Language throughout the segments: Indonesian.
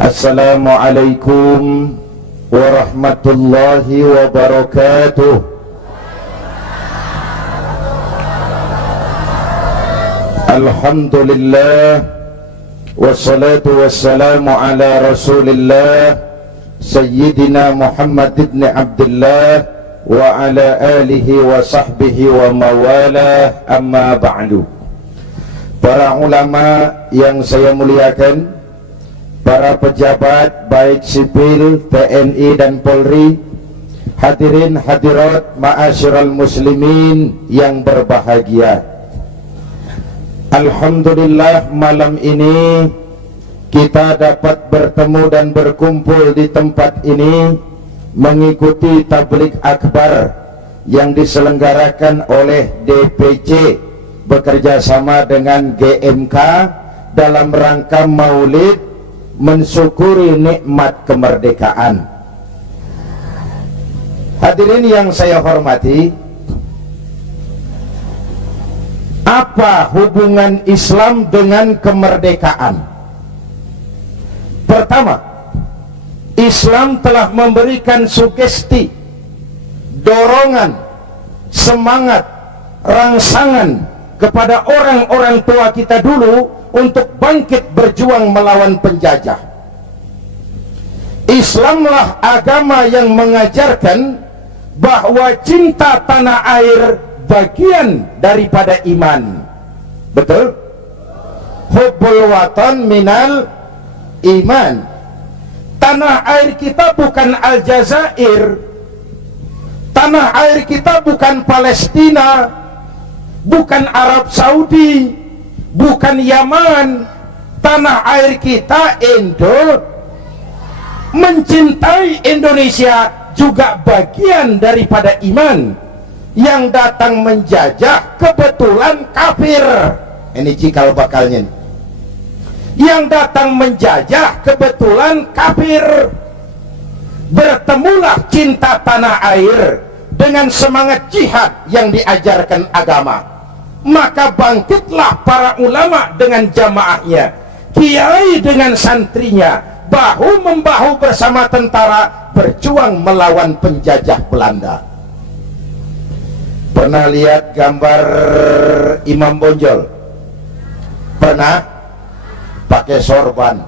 Assalamualaikum warahmatullahi wabarakatuh. Alhamdulillah wassalatu wassalamu ala rasulillah Sayyidina Muhammad ibn Abdullah wa ala alihi wa sahbihi wa mawalah, amma ba'du. Para ulama yang saya muliakan, para pejabat baik sipil, TNI dan Polri, hadirin hadirat ma'asyiral muslimin yang berbahagia. Alhamdulillah, malam ini kita dapat bertemu dan berkumpul di tempat ini mengikuti tabligh akbar yang diselenggarakan oleh DPC bekerjasama dengan GMK dalam rangka maulid mensyukuri nikmat kemerdekaan. Hadirin yang saya hormati, apa hubungan Islam dengan kemerdekaan? Pertama, Islam telah memberikan sugesti, dorongan, semangat, rangsangan kepada orang-orang tua kita dulu untuk bangkit berjuang melawan penjajah. Islamlah agama yang mengajarkan bahwa cinta tanah air bagian daripada iman. Betul? Hubbul watan minal iman. Tanah air kita bukan Aljazair, tanah air kita bukan Palestina, bukan Arab Saudi, bukan Yaman. Tanah air kita Indo. Mencintai Indonesia juga bagian daripada iman. Yang datang menjajah kebetulan kafir. Ini cikal bakalnya. Yang datang menjajah kebetulan kafir. Bertemulah cinta tanah air dengan semangat jihad yang diajarkan agama. Maka bangkitlah para ulama dengan jamaahnya, kiai dengan santrinya, bahu membahu bersama tentara berjuang melawan penjajah Belanda. Pernah lihat gambar Imam Bonjol? Pernah? Pakai sorban.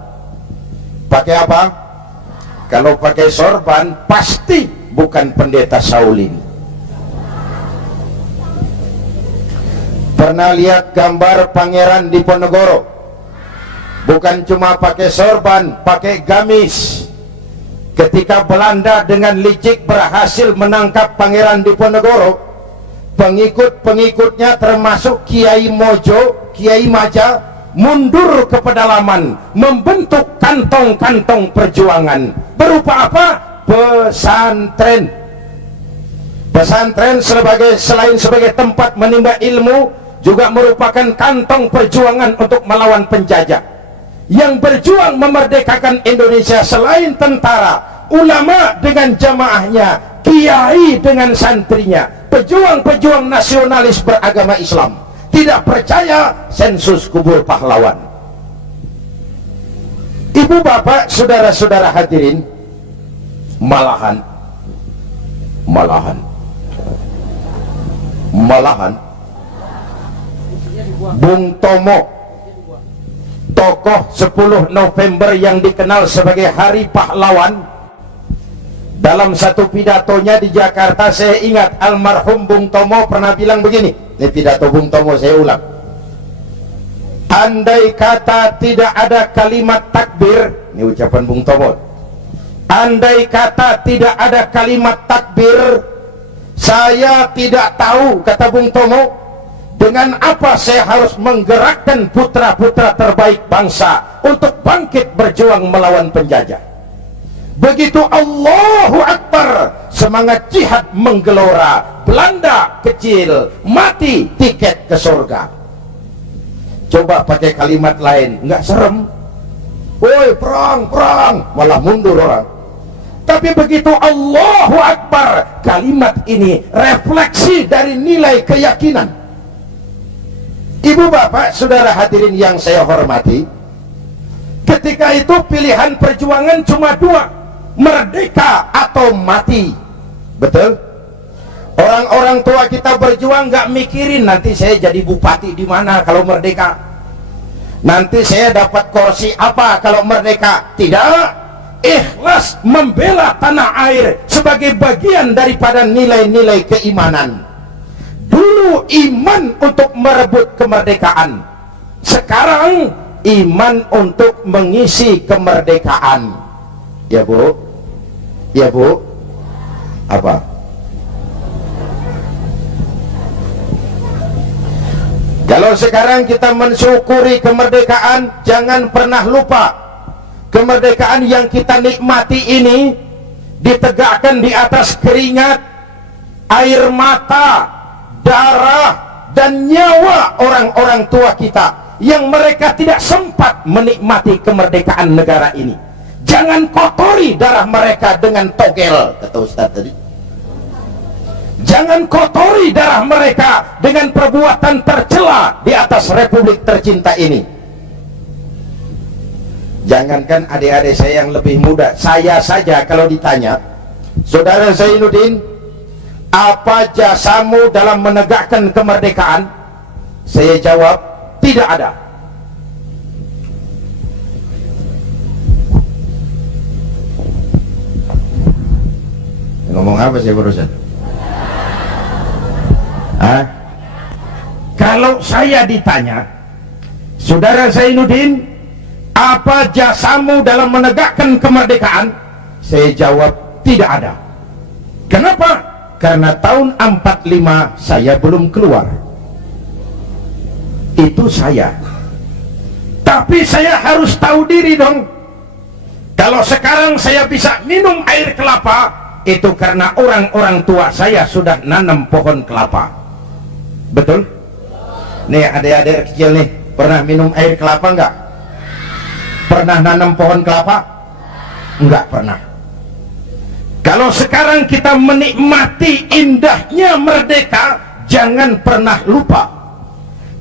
Pakai apa? Kalau pakai sorban pasti bukan pendeta Shaolin. Pernah lihat gambar Pangeran Diponegoro? Bukan cuma pakai sorban, pakai gamis. Ketika Belanda dengan licik berhasil menangkap Pangeran Diponegoro, pengikut-pengikutnya termasuk Kiai Mojo, Kiai Maja, mundur ke pedalaman, membentuk kantong-kantong perjuangan. Berupa apa? Pesantren. Pesantren selain sebagai tempat menimba ilmu, juga merupakan kantong perjuangan untuk melawan penjajah. Yang berjuang memerdekakan Indonesia selain tentara, ulama dengan jamaahnya, kiai dengan santrinya, pejuang-pejuang nasionalis beragama Islam. Tidak percaya sensus kubur pahlawan. Ibu bapak, saudara-saudara hadirin, malahan Bung Tomo, tokoh 10 November yang dikenal sebagai Hari Pahlawan, dalam satu pidatonya di Jakarta, saya ingat almarhum Bung Tomo pernah bilang begini. Ini pidato Bung Tomo, saya ulang. Andai kata tidak ada kalimat takbir, ini ucapan Bung Tomo. Andai kata tidak ada kalimat takbir, saya tidak tahu, kata Bung Tomo, dengan apa saya harus menggerakkan putra-putra terbaik bangsa untuk bangkit berjuang melawan penjajah. Begitu Allahu Akbar, semangat jihad menggelora, Belanda kecil, mati tiket ke surga. Coba pakai kalimat lain, nggak serem. Woi, perang, malah mundur orang. Tapi begitu Allahu Akbar, kalimat ini refleksi dari nilai keyakinan. Ibu bapak, saudara hadirin yang saya hormati, Ketika itu pilihan perjuangan cuma dua, merdeka atau mati. Betul? Orang-orang tua kita berjuang nggak mikirin nanti saya jadi bupati di mana kalau merdeka, nanti saya dapat kursi apa kalau merdeka. Tidak. Ikhlas membela tanah air sebagai bagian daripada nilai-nilai keimanan. Dulu iman untuk merebut kemerdekaan, sekarang iman untuk mengisi kemerdekaan. Ya Bu? Ya Bu? Apa? Kalau sekarang kita mensyukuri kemerdekaan, jangan pernah lupa kemerdekaan yang kita nikmati ini ditegakkan di atas keringat, air mata, darah, dan nyawa orang-orang tua kita yang mereka tidak sempat menikmati kemerdekaan negara ini. Jangan kotori darah mereka dengan togel, kata Ustaz tadi. Jangan kotori darah mereka dengan perbuatan tercela di atas republik tercinta ini. Jangankan adik-adik saya yang lebih muda, saya saja kalau ditanya, Saudara Zainuddin, apa jasamu dalam menegakkan kemerdekaan? Saya jawab, tidak ada. Ngomong apa saya barusan? Hah? Kalau saya ditanya, Saudara Zainuddin, apa jasamu dalam menegakkan kemerdekaan? Saya jawab, tidak ada. Kenapa? Karena tahun 45 saya belum keluar. Itu saya. Tapi saya harus tahu diri dong. Kalau sekarang saya bisa minum air kelapa, itu karena orang-orang tua saya sudah nanam pohon kelapa. Betul? Nih adik-adik kecil nih, pernah minum air kelapa enggak? Pernah nanam pohon kelapa? Enggak pernah. Kalau sekarang kita menikmati indahnya merdeka, jangan pernah lupa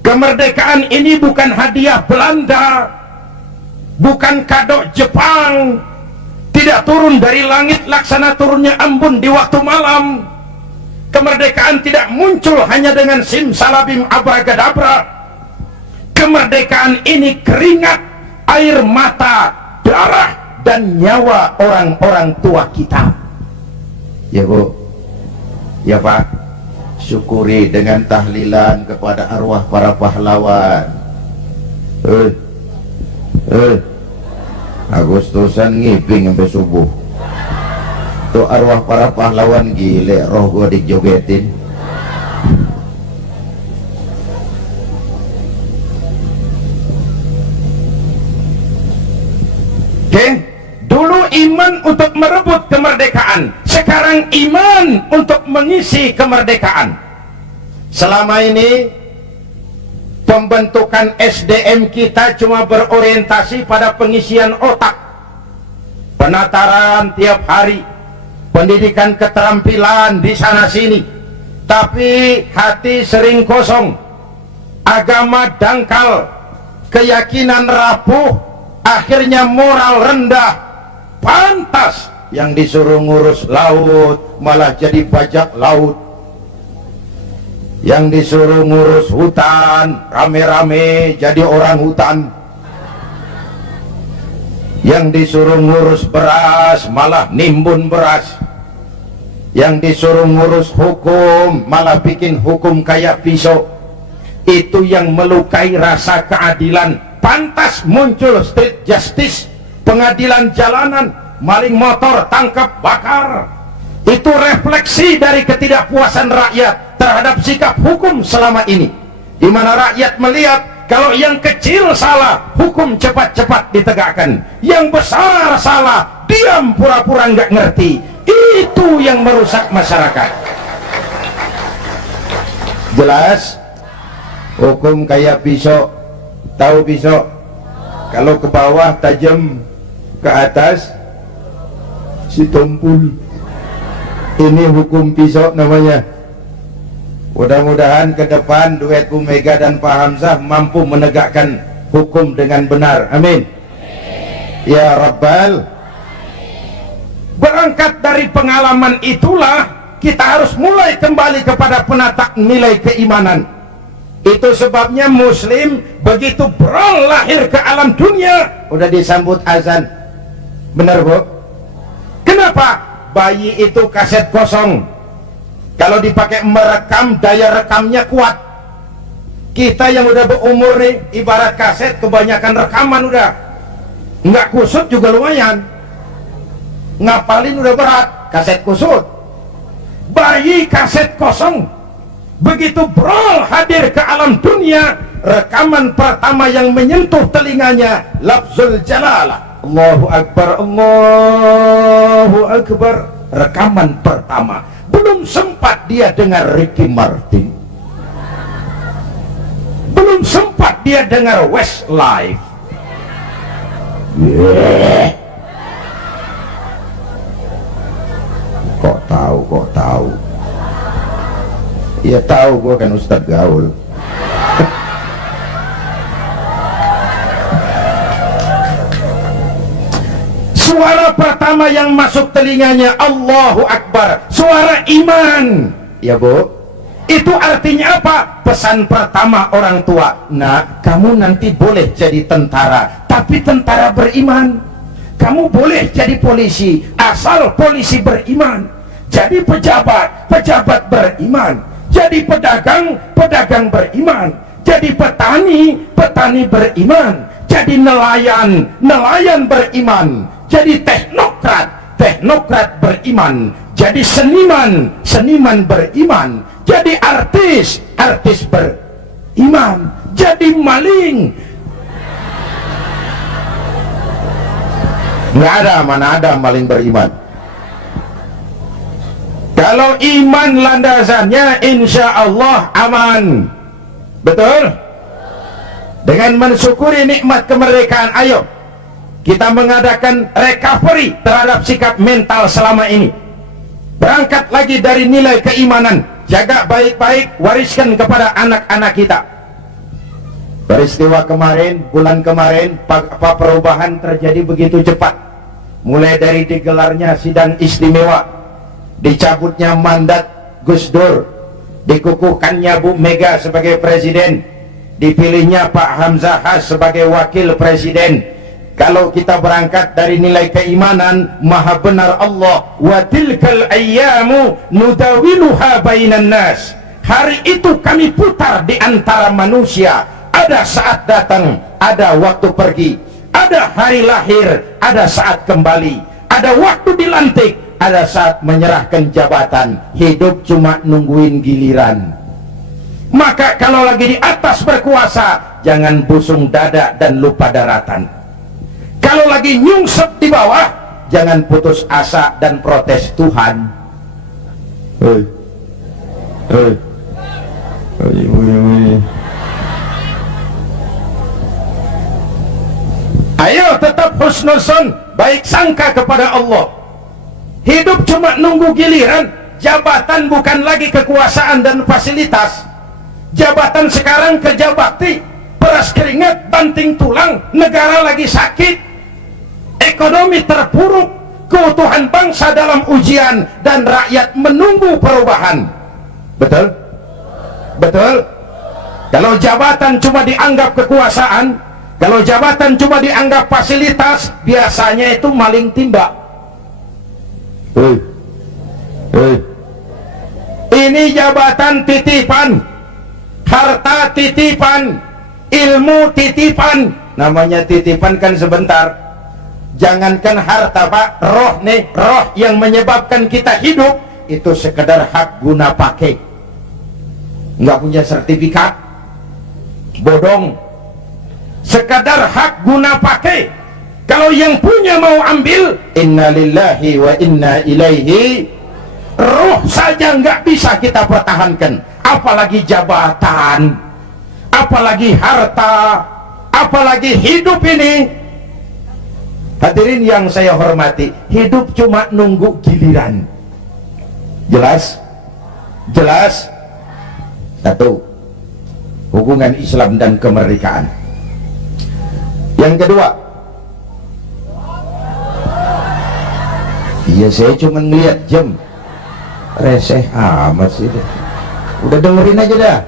kemerdekaan ini bukan hadiah Belanda, bukan kado Jepang, tidak turun dari langit laksana turunnya embun di waktu malam. Kemerdekaan tidak muncul hanya dengan simsalabim abragadabra. Kemerdekaan ini keringat, air mata, darah, dan nyawa orang-orang tua kita. Ya Bu, ya Pak, syukuri dengan tahlilan kepada arwah para pahlawan. Agustusan ngiping sampai subuh. Tuh arwah para pahlawan gile, roh gua dijogetin. Dulu iman untuk merebut kemerdekaan, sekarang iman untuk mengisi kemerdekaan. Selama ini pembentukan SDM kita cuma berorientasi pada pengisian otak, penataran tiap hari, pendidikan keterampilan di sana sini, tapi hati sering kosong, agama dangkal, keyakinan rapuh, akhirnya moral rendah. Pantas yang disuruh ngurus laut malah jadi bajak laut, yang disuruh ngurus hutan rame-rame jadi orang hutan, yang disuruh ngurus beras malah nimbun beras, yang disuruh ngurus hukum malah bikin hukum kayak pisau. Itu yang melukai rasa keadilan. Pantas muncul street justice, pengadilan jalanan, maling motor tangkap bakar. Itu refleksi dari ketidakpuasan rakyat terhadap sikap hukum selama ini, di mana rakyat melihat kalau yang kecil salah, hukum cepat-cepat ditegakkan, yang besar salah, diam pura-pura nggak ngerti. Itu yang merusak masyarakat. Jelas? Hukum kayak pisau. Tahu pisau? Kalau ke bawah tajam, ke atas si tumpul. Ini hukum pisau namanya. Mudah-mudahan ke depan duet Bu Mega dan Pak Hamzah mampu menegakkan hukum dengan benar. Amin. ya Rabbal. Berangkat dari pengalaman itulah kita harus mulai kembali kepada penata nilai keimanan. Itu sebabnya muslim begitu brol lahir ke alam dunia udah disambut azan. Benar Bu? Kenapa? Bayi itu kaset kosong, kalau dipakai merekam daya rekamnya kuat. Kita yang udah berumur nih ibarat kaset, kebanyakan rekaman udah nggak kusut juga lumayan, ngapalin udah berat, kaset kusut. Bayi kaset kosong begitu brol hadir ke alam dunia, rekaman pertama yang menyentuh telinganya lafzul jalalah, Allahu Akbar, Allahu Akbar. Rekaman pertama, belum sempat dia dengar Ricky Martin, belum sempat dia dengar Westlife. Kok tahu ya, tahu gua kan Ustadz gaul. Suara pertama yang masuk telinganya Allahu Akbar, suara iman. Ya Bu, itu artinya apa? Pesan pertama orang tua, nak, kamu nanti boleh jadi tentara, tapi tentara beriman. Kamu boleh jadi polisi, asal polisi beriman. Jadi pejabat, pejabat beriman. Jadi pedagang, pedagang beriman. Jadi petani, petani beriman. Jadi nelayan, nelayan beriman. Jadi teknokrat, teknokrat beriman. Jadi seniman, seniman beriman. Jadi artis, artis beriman. Jadi maling. Nggak ada, mana ada maling beriman. Kalau iman landasannya insya Allah aman. Betul? Dengan mensyukuri nikmat kemerdekaan, ayo kita mengadakan recovery terhadap sikap mental selama ini. Berangkat lagi dari nilai keimanan, jaga baik-baik, wariskan kepada anak-anak kita. Peristiwa kemarin, bulan kemarin, apa perubahan terjadi begitu cepat. Mulai dari digelarnya sidang istimewa, dicabutnya mandat Gus Dur, dikukuhkannya Bu Mega sebagai presiden, dipilihnya Pak Hamzah Has sebagai wakil presiden. Kalau kita berangkat dari nilai keimanan, maha benar Allah, wa tilkal ayyamu nudawiluha bainan nas. Hari itu kami putar di antara manusia. Ada saat datang, ada waktu pergi. Ada hari lahir, ada saat kembali. Ada waktu dilantik, ada saat menyerahkan jabatan. Hidup cuma nungguin giliran. Maka kalau lagi di atas berkuasa, jangan busung dada dan lupa daratan. Kalau lagi nyungsep di bawah, jangan putus asa dan protes Tuhan. Hei, hei, ayo tetap husnuzon, baik sangka kepada Allah. Hidup cuma nunggu giliran. Jabatan bukan lagi kekuasaan dan fasilitas. Jabatan sekarang kerja bakti, peras keringat, banting tulang. Negara lagi sakit, ekonomi terpuruk, keutuhan bangsa dalam ujian, dan rakyat menunggu perubahan. Betul? Betul? Kalau jabatan cuma dianggap kekuasaan, kalau jabatan cuma dianggap fasilitas, biasanya itu maling timba. Ini jabatan titipan, harta titipan, ilmu titipan. Namanya titipan kan sebentar. Jangankan harta Pak, roh nih, roh yang menyebabkan kita hidup itu sekedar hak guna pakai. Nggak punya sertifikat, bodong. Sekadar hak guna pakai. Kalau yang punya mau ambil, innalillahi wa inna ilaihi. Roh saja nggak bisa kita pertahankan, apalagi jabatan, apalagi harta, apalagi hidup ini. Hadirin yang saya hormati, hidup cuma nunggu giliran. Jelas? Jelas? Satu, hubungan Islam dan kemerdekaan. Yang kedua, Iya, saya cuma ngeliat jam. Reseh amat sih. Udah dengerin aja dah.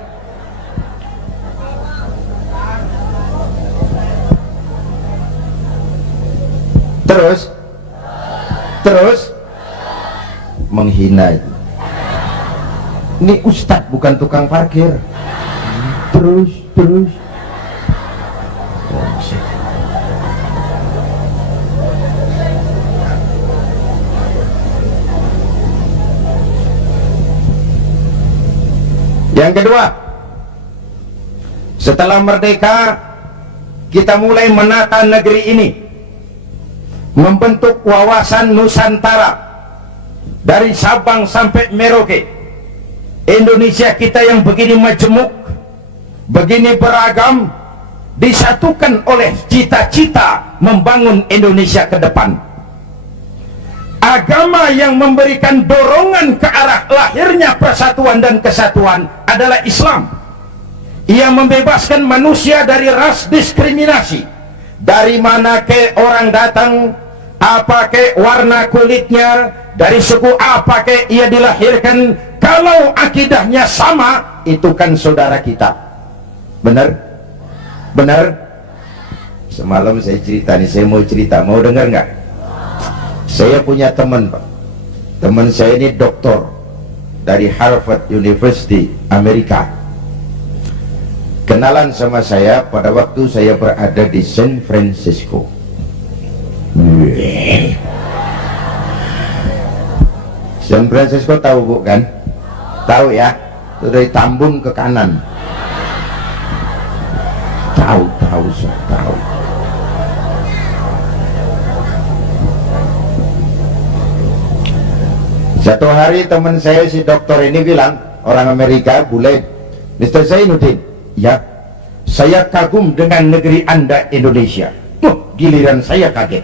Terus menghina. Ini ustadz bukan tukang parkir. Terus yang kedua, setelah merdeka kita mulai menata negeri ini, membentuk wawasan Nusantara dari Sabang sampai Merauke. Indonesia kita yang begini majemuk, begini beragam, disatukan oleh cita-cita membangun Indonesia ke depan. Agama yang memberikan dorongan ke arah lahirnya persatuan dan kesatuan adalah Islam. Ia membebaskan manusia dari ras diskriminasi. Dari mana ke orang datang, apa ke warna kulitnya, dari suku apa ke ia dilahirkan, kalau akidahnya sama, itu kan saudara kita. Benar? Semalam saya cerita nih, saya mau cerita, mau dengar nggak? Saya punya teman, Pak. Teman saya ini doktor dari Harvard University, Amerika. Kenalan sama saya pada waktu saya berada di San Francisco. San Francisco tahu bukan? Tahu ya? Itu dari Tambun ke kanan. Tahu. Satu hari teman saya si dokter ini bilang, orang Amerika, bule, Mr. Zainuddin, ya, saya kagum dengan negeri Anda Indonesia. Giliran saya kaget.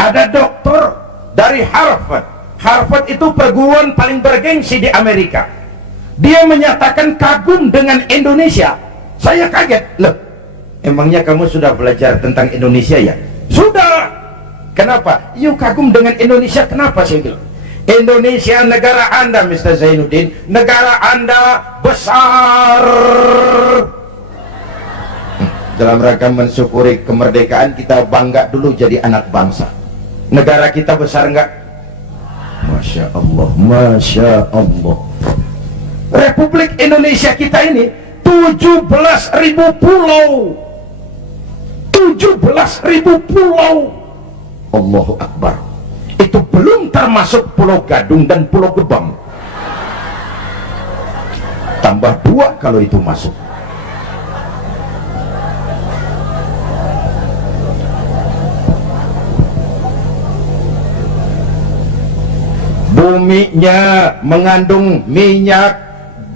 Ada dokter dari Harvard. Harvard itu perguruan paling bergengsi di Amerika. Dia menyatakan kagum dengan Indonesia. Saya kaget. Loh, emangnya kamu sudah belajar tentang Indonesia ya? Sudah. Kenapa? You kagum dengan Indonesia, kenapa? Saya bilang, Indonesia negara Anda, Mr. Zainuddin, negara Anda besar. Dalam rangka mensyukuri kemerdekaan, kita bangga dulu jadi anak bangsa. Negara kita besar enggak? Masya Allah, Masya Allah. Republik Indonesia kita ini 17.000 pulau. 17.000 pulau. Allahu Akbar. Itu belum termasuk Pulau Gadung dan Pulau Gebang. Tambah 2 kalau itu masuk. Buminya mengandung minyak,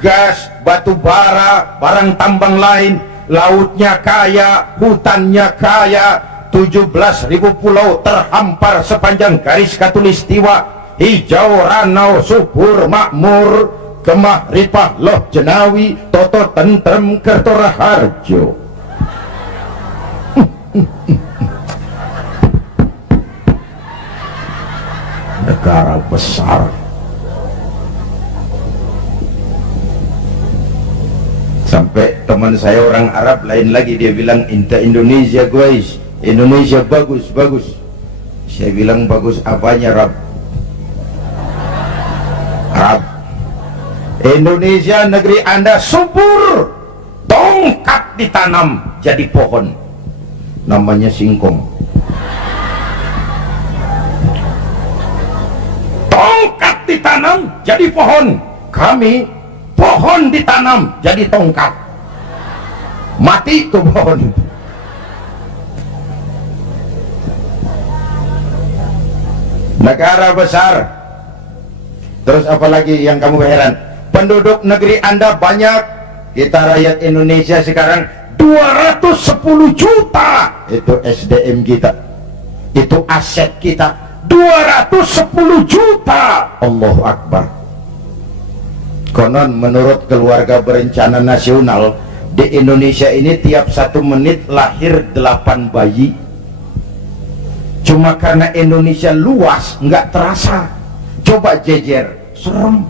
gas, batu bara, barang tambang lain. Lautnya kaya, hutannya kaya. 17.000 pulau terhampar sepanjang garis khatulistiwa, hijau, ranau, subur, makmur, kemah, ripah, loh, jenawi, toto, tentrem, kertoraharjo. Negara besar. Sampai teman saya orang Arab lain lagi, dia bilang, "Inta Indonesia guys, Indonesia bagus." Saya bilang, bagus apanya, Rab? Indonesia negeri Anda subur, tongkat ditanam jadi pohon, namanya singkong. Tongkat ditanam jadi pohon, kami pohon ditanam jadi tongkat, mati tuh pohon. Negara besar. Terus apalagi yang kamu heran? Penduduk negeri Anda banyak. Kita rakyat Indonesia sekarang 210 juta. Itu SDM kita, itu aset kita, 210 juta. Allahu Akbar. Konon menurut keluarga berencana nasional, di Indonesia ini tiap 1 menit lahir 8 bayi. Cuma karena Indonesia luas nggak terasa. Coba jejer, serem.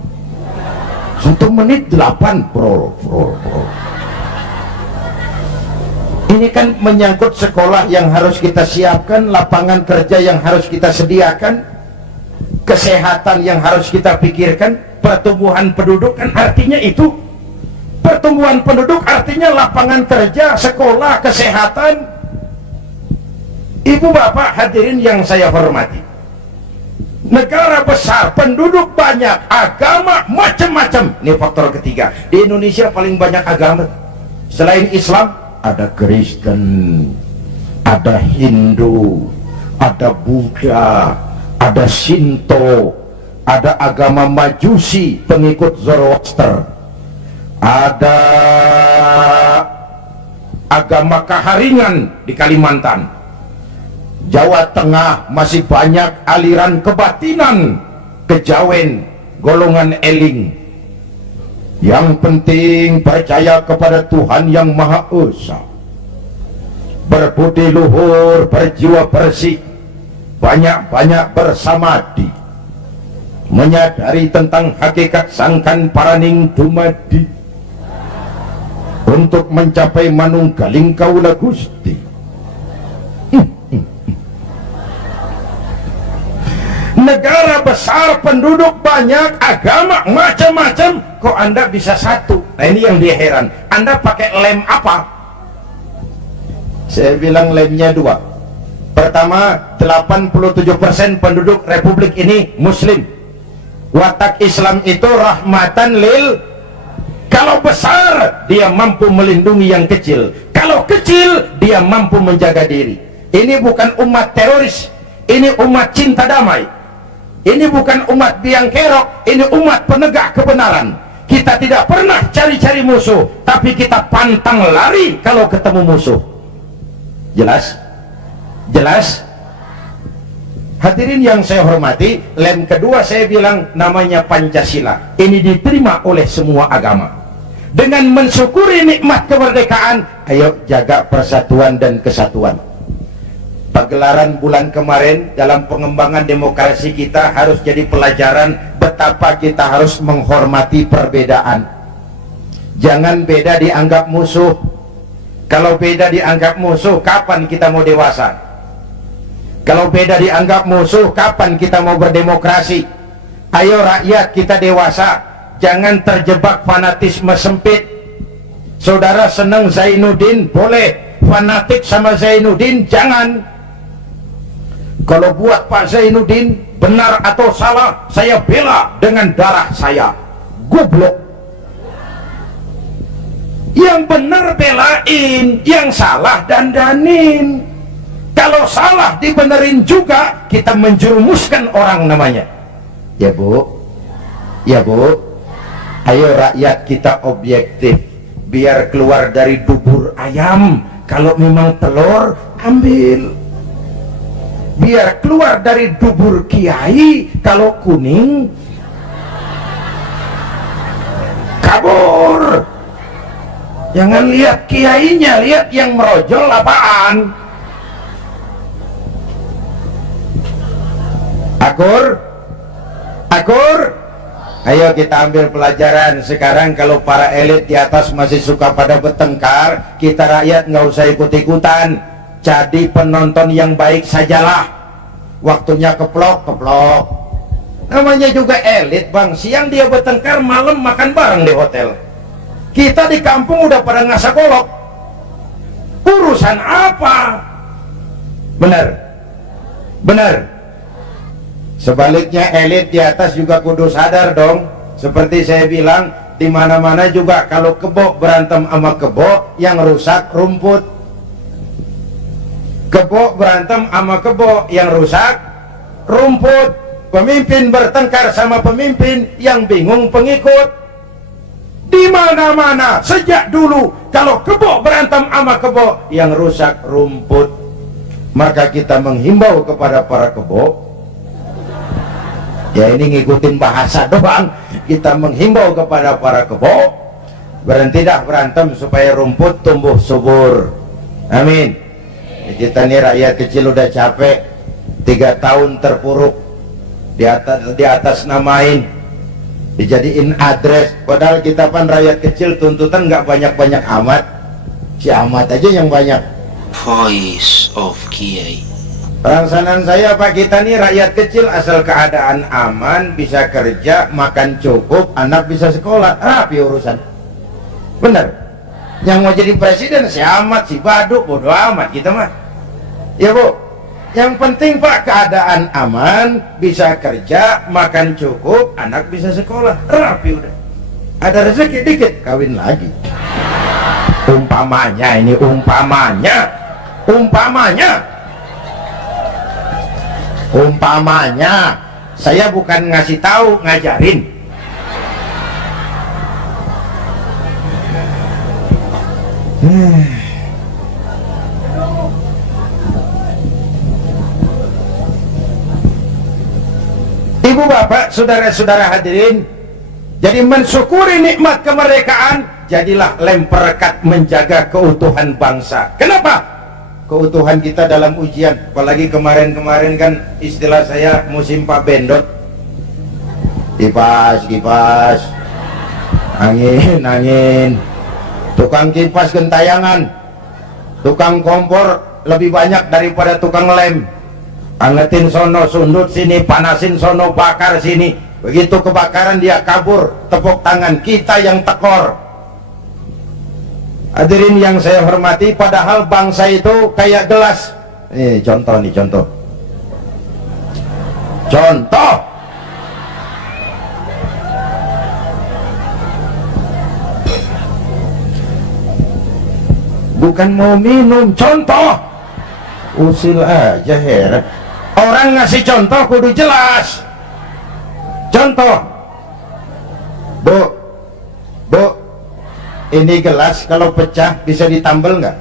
1 menit 8 bro. Ini kan menyangkut sekolah yang harus kita siapkan, lapangan kerja yang harus kita sediakan, kesehatan yang harus kita pikirkan, pertumbuhan penduduk. Kan artinya itu pertumbuhan penduduk artinya lapangan kerja, sekolah, kesehatan. Ibu bapak hadirin yang saya hormati, negara besar, penduduk banyak, agama macam-macam. Ini faktor ketiga. Di Indonesia paling banyak agama. Selain Islam ada Kristen, ada Hindu, ada Buddha, ada Shinto, ada agama Majusi pengikut Zoroaster, ada agama Kaharingan di Kalimantan. Jawa Tengah masih banyak aliran kebatinan, kejawen, golongan eling. Yang penting percaya kepada Tuhan yang Maha Esa, berbudi luhur, berjiwa bersih, banyak-banyak bersamadi, menyadari tentang hakikat sangkan paraning dumadi, untuk mencapai manunggaling kaula Gusti. Negara besar, penduduk banyak, agama macam-macam, kok Anda bisa satu? Nah ini yang dia heran. Anda pakai lem apa? Saya bilang lemnya 2. Pertama, 87% penduduk Republik ini Muslim. Watak Islam itu rahmatan lil. Kalau besar, dia mampu melindungi yang kecil. Kalau kecil, dia mampu menjaga diri. Ini bukan umat teroris, ini umat cinta damai. Ini bukan umat biang kerok, ini umat penegak kebenaran. Kita tidak pernah cari-cari musuh, tapi kita pantang lari kalau ketemu musuh. Jelas? Jelas? Hadirin yang saya hormati, lem kedua saya bilang namanya Pancasila. Ini diterima oleh semua agama. Dengan mensyukuri nikmat kemerdekaan, ayo jaga persatuan dan kesatuan. Pagelaran bulan kemarin dalam pengembangan demokrasi kita harus jadi pelajaran betapa kita harus menghormati perbedaan. Jangan beda dianggap musuh. Kalau beda dianggap musuh, kapan kita mau dewasa? Kalau beda dianggap musuh, kapan kita mau berdemokrasi? Ayo rakyat kita dewasa, jangan terjebak fanatisme sempit. Saudara senang Zainuddin, boleh. Fanatik sama Zainuddin, jangan. Kalau buat Pak Zainuddin benar atau salah, saya bela dengan darah saya. Goblok. Yang benar belain, yang salah dandanin. Kalau salah dibenerin juga, kita menjerumuskan orang namanya. Ya Bu, ya Bu, ayo rakyat kita objektif, biar keluar dari dubur ayam. Kalau memang telur, ambil. Biar keluar dari dubur kiai, kalau kuning kabur. Jangan lihat kiainya, lihat yang merojol apaan. Akur, akur. Ayo kita ambil pelajaran. Sekarang kalau para elit di atas masih suka pada bertengkar, kita rakyat nggak usah ikut-ikutan. Jadi penonton yang baik sajalah. Waktunya keplok. Namanya juga elit bang. Siang dia bertengkar, malam makan bareng di hotel. Kita di kampung udah pada ngasak kolok. Urusan apa? Benar? Benar? Sebaliknya elit di atas juga kudu sadar dong. Seperti saya bilang, di mana-mana juga kalau kebo berantem sama kebo, yang rusak rumput. Kebo berantem sama kebo, yang rusak rumput. Pemimpin bertengkar sama pemimpin, yang bingung pengikut. Di mana-mana sejak dulu kalau kebo berantem sama kebo, yang rusak rumput. Maka kita menghimbau kepada para kebo, ya ini ngikutin bahasa doang, kita menghimbau kepada para kebo, berhentilah berantem supaya rumput tumbuh subur. Amin. Kita nih rakyat kecil udah capek. 3 tahun terpuruk, di atas namain, dijadiin address, padahal kita kan rakyat kecil, tuntutan nggak banyak-banyak amat, si amat aja yang banyak. Voice of Kiai. Perasaan saya Pak, kita nih rakyat kecil, asal keadaan aman, bisa kerja, makan cukup, anak bisa sekolah, rapi urusan. Bener? Yang mau jadi presiden si amat, si baduk, bodoh amat kita mah. Ya Bu, yang penting Pak keadaan aman, bisa kerja, makan cukup, anak bisa sekolah, rapi udah. Ada rezeki dikit, kawin lagi. Umpamanya ini, umpamanya saya bukan ngasih tahu, ngajarin. Ibu bapak, saudara-saudara hadirin, jadi mensyukuri nikmat kemerdekaan, jadilah lem perekat menjaga keutuhan bangsa. Kenapa? Keutuhan kita dalam ujian, apalagi kemarin-kemarin kan istilah saya musim Pak Bendot, kipas, angin, tukang kipas gentayangan, tukang kompor lebih banyak daripada tukang lem, angetin sono, sundut sini, panasin sono, bakar sini, begitu kebakaran dia kabur, tepuk tangan, kita yang tekor. Hadirin yang saya hormati, padahal bangsa itu kayak gelas. Contoh. Bukan mau minum, contoh. Usil aja, heran. Orang ngasih contoh kudu jelas. Contoh. Bu, ini gelas kalau pecah bisa ditambal nggak?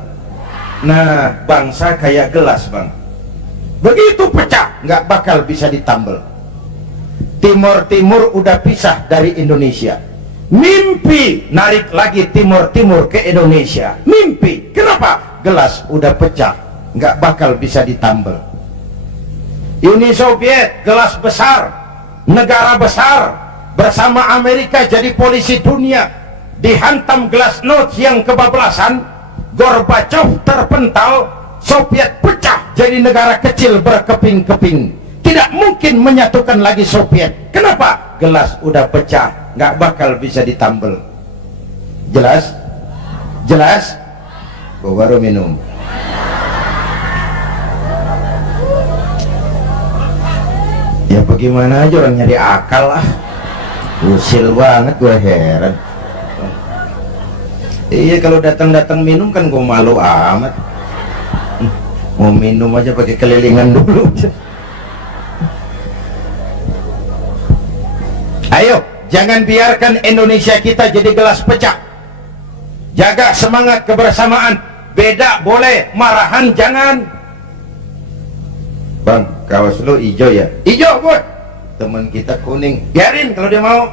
Nah, bangsa kayak gelas Bang, begitu pecah nggak bakal bisa ditambal. Timur udah pisah dari Indonesia, mimpi narik lagi Timur ke Indonesia, mimpi. Kenapa? Gelas udah pecah, nggak bakal bisa ditambal. Uni Soviet gelas besar, negara besar, bersama Amerika jadi polisi dunia, dihantam glasnost yang kebablasan, Gorbachev terpental, Soviet pecah jadi negara kecil berkeping-keping, tidak mungkin menyatukan lagi Soviet. Kenapa? Gelas udah pecah, nggak bakal bisa ditambal. Jelas? Gua baru minum. Ya bagaimana aja orang nyari akal lah, usil banget, gue heran. Iya, kalau datang minum kan gue malu amat. Mau minum aja pakai kelilingan dulu. Ayo, jangan biarkan Indonesia kita jadi gelas pecah. Jaga semangat kebersamaan. Beda boleh, marahan jangan. Bang, kaos lu hijau ya? Hijau gue. Temen kita kuning, biarin kalau dia mau.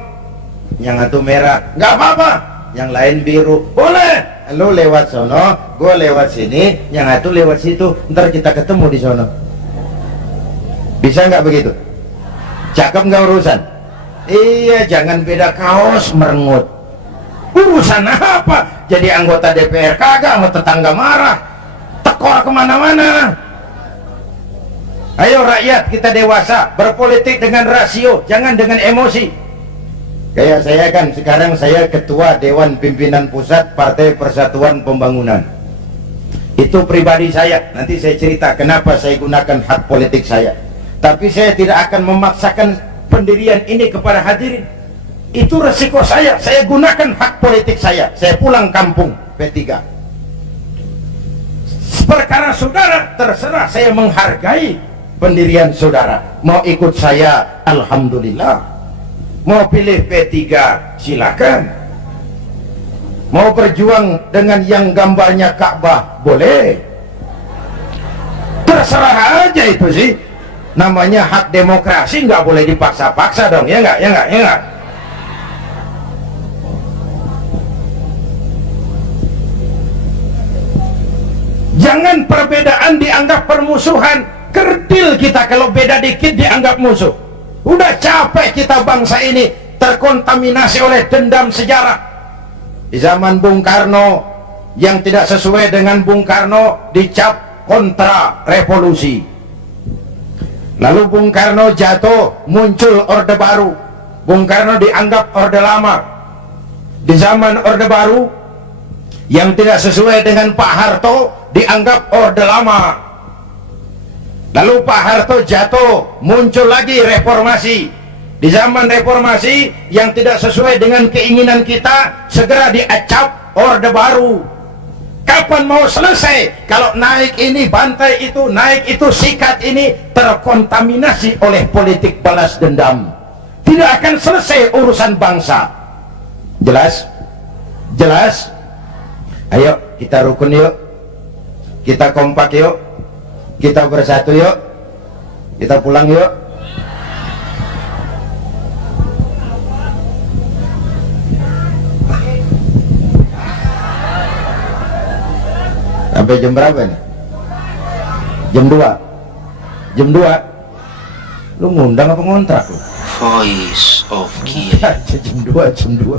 Yang satu merah, nggak apa-apa. Yang lain biru, boleh. Lu lewat sono, gue lewat sini, yang satu lewat situ, ntar kita ketemu di sono. Bisa nggak begitu? Cakep nggak urusan? Iya, jangan beda kaos merengut. Urusan apa? Jadi anggota DPR kagak, mau tetangga marah, tekor kemana-mana. Ayo rakyat, kita dewasa, berpolitik dengan rasio, jangan dengan emosi. Kayak saya kan, sekarang saya ketua Dewan Pimpinan Pusat Partai Persatuan Pembangunan. Itu pribadi saya, nanti saya cerita kenapa saya gunakan hak politik saya. Tapi saya tidak akan memaksakan pendirian ini kepada hadirin. Itu resiko saya gunakan hak politik saya pulang kampung P3. Perkara saudara, terserah, saya menghargai pendirian saudara. Mau ikut saya, alhamdulillah. Mau pilih P3, silakan. Mau berjuang dengan yang gambarnya Ka'bah, boleh. Terserah aja itu sih. Namanya hak demokrasi, nggak boleh dipaksa-paksa dong, ya nggak. Jangan perbedaan dianggap permusuhan. kerdil kita kalau beda dikit dianggap musuh. Udah capek kita bangsa ini terkontaminasi oleh dendam sejarah. Di zaman Bung Karno, yang tidak sesuai dengan Bung Karno dicap kontra revolusi. Lalu Bung Karno jatuh, muncul Orde Baru. Bung Karno dianggap Orde Lama. Di zaman Orde Baru, yang tidak sesuai dengan Pak Harto dianggap Orde Lama. Lalu Pak Harto jatuh, muncul lagi reformasi. Di zaman reformasi, yang tidak sesuai dengan keinginan kita segera diacap Orde Baru. Kapan mau selesai kalau naik ini bantai itu, naik itu sikat ini, terkontaminasi oleh politik balas dendam? Tidak akan selesai urusan bangsa. Jelas? Jelas? Ayo kita rukun yuk, kita kompak yuk, kita bersatu yuk, kita pulang yuk. Sampai jam berapa nih? Jam 2? Jam 2? Lu ngundang apa ngontrak lu? Voice of Kiai. Jam 2, jam 2.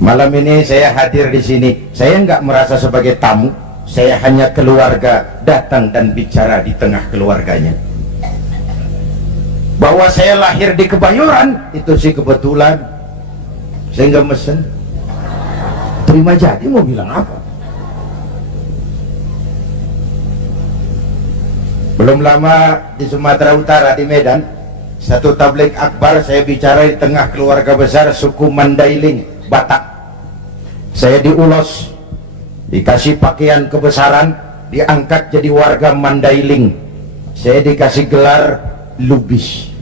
Malam ini saya hadir di sini. Saya nggak merasa sebagai tamu. Saya hanya keluarga datang dan bicara di tengah keluarganya. Bahwa saya lahir di Kebayoran itu sih kebetulan. Saya nggak mesen. Terima jadi, mau bilang apa? Belum lama di Sumatera Utara, di Medan, satu tabligh akbar saya bicara di tengah keluarga besar suku Mandailing, Batak. Saya diulos, dikasih pakaian kebesaran, diangkat jadi warga Mandailing. Saya dikasih gelar Lubis,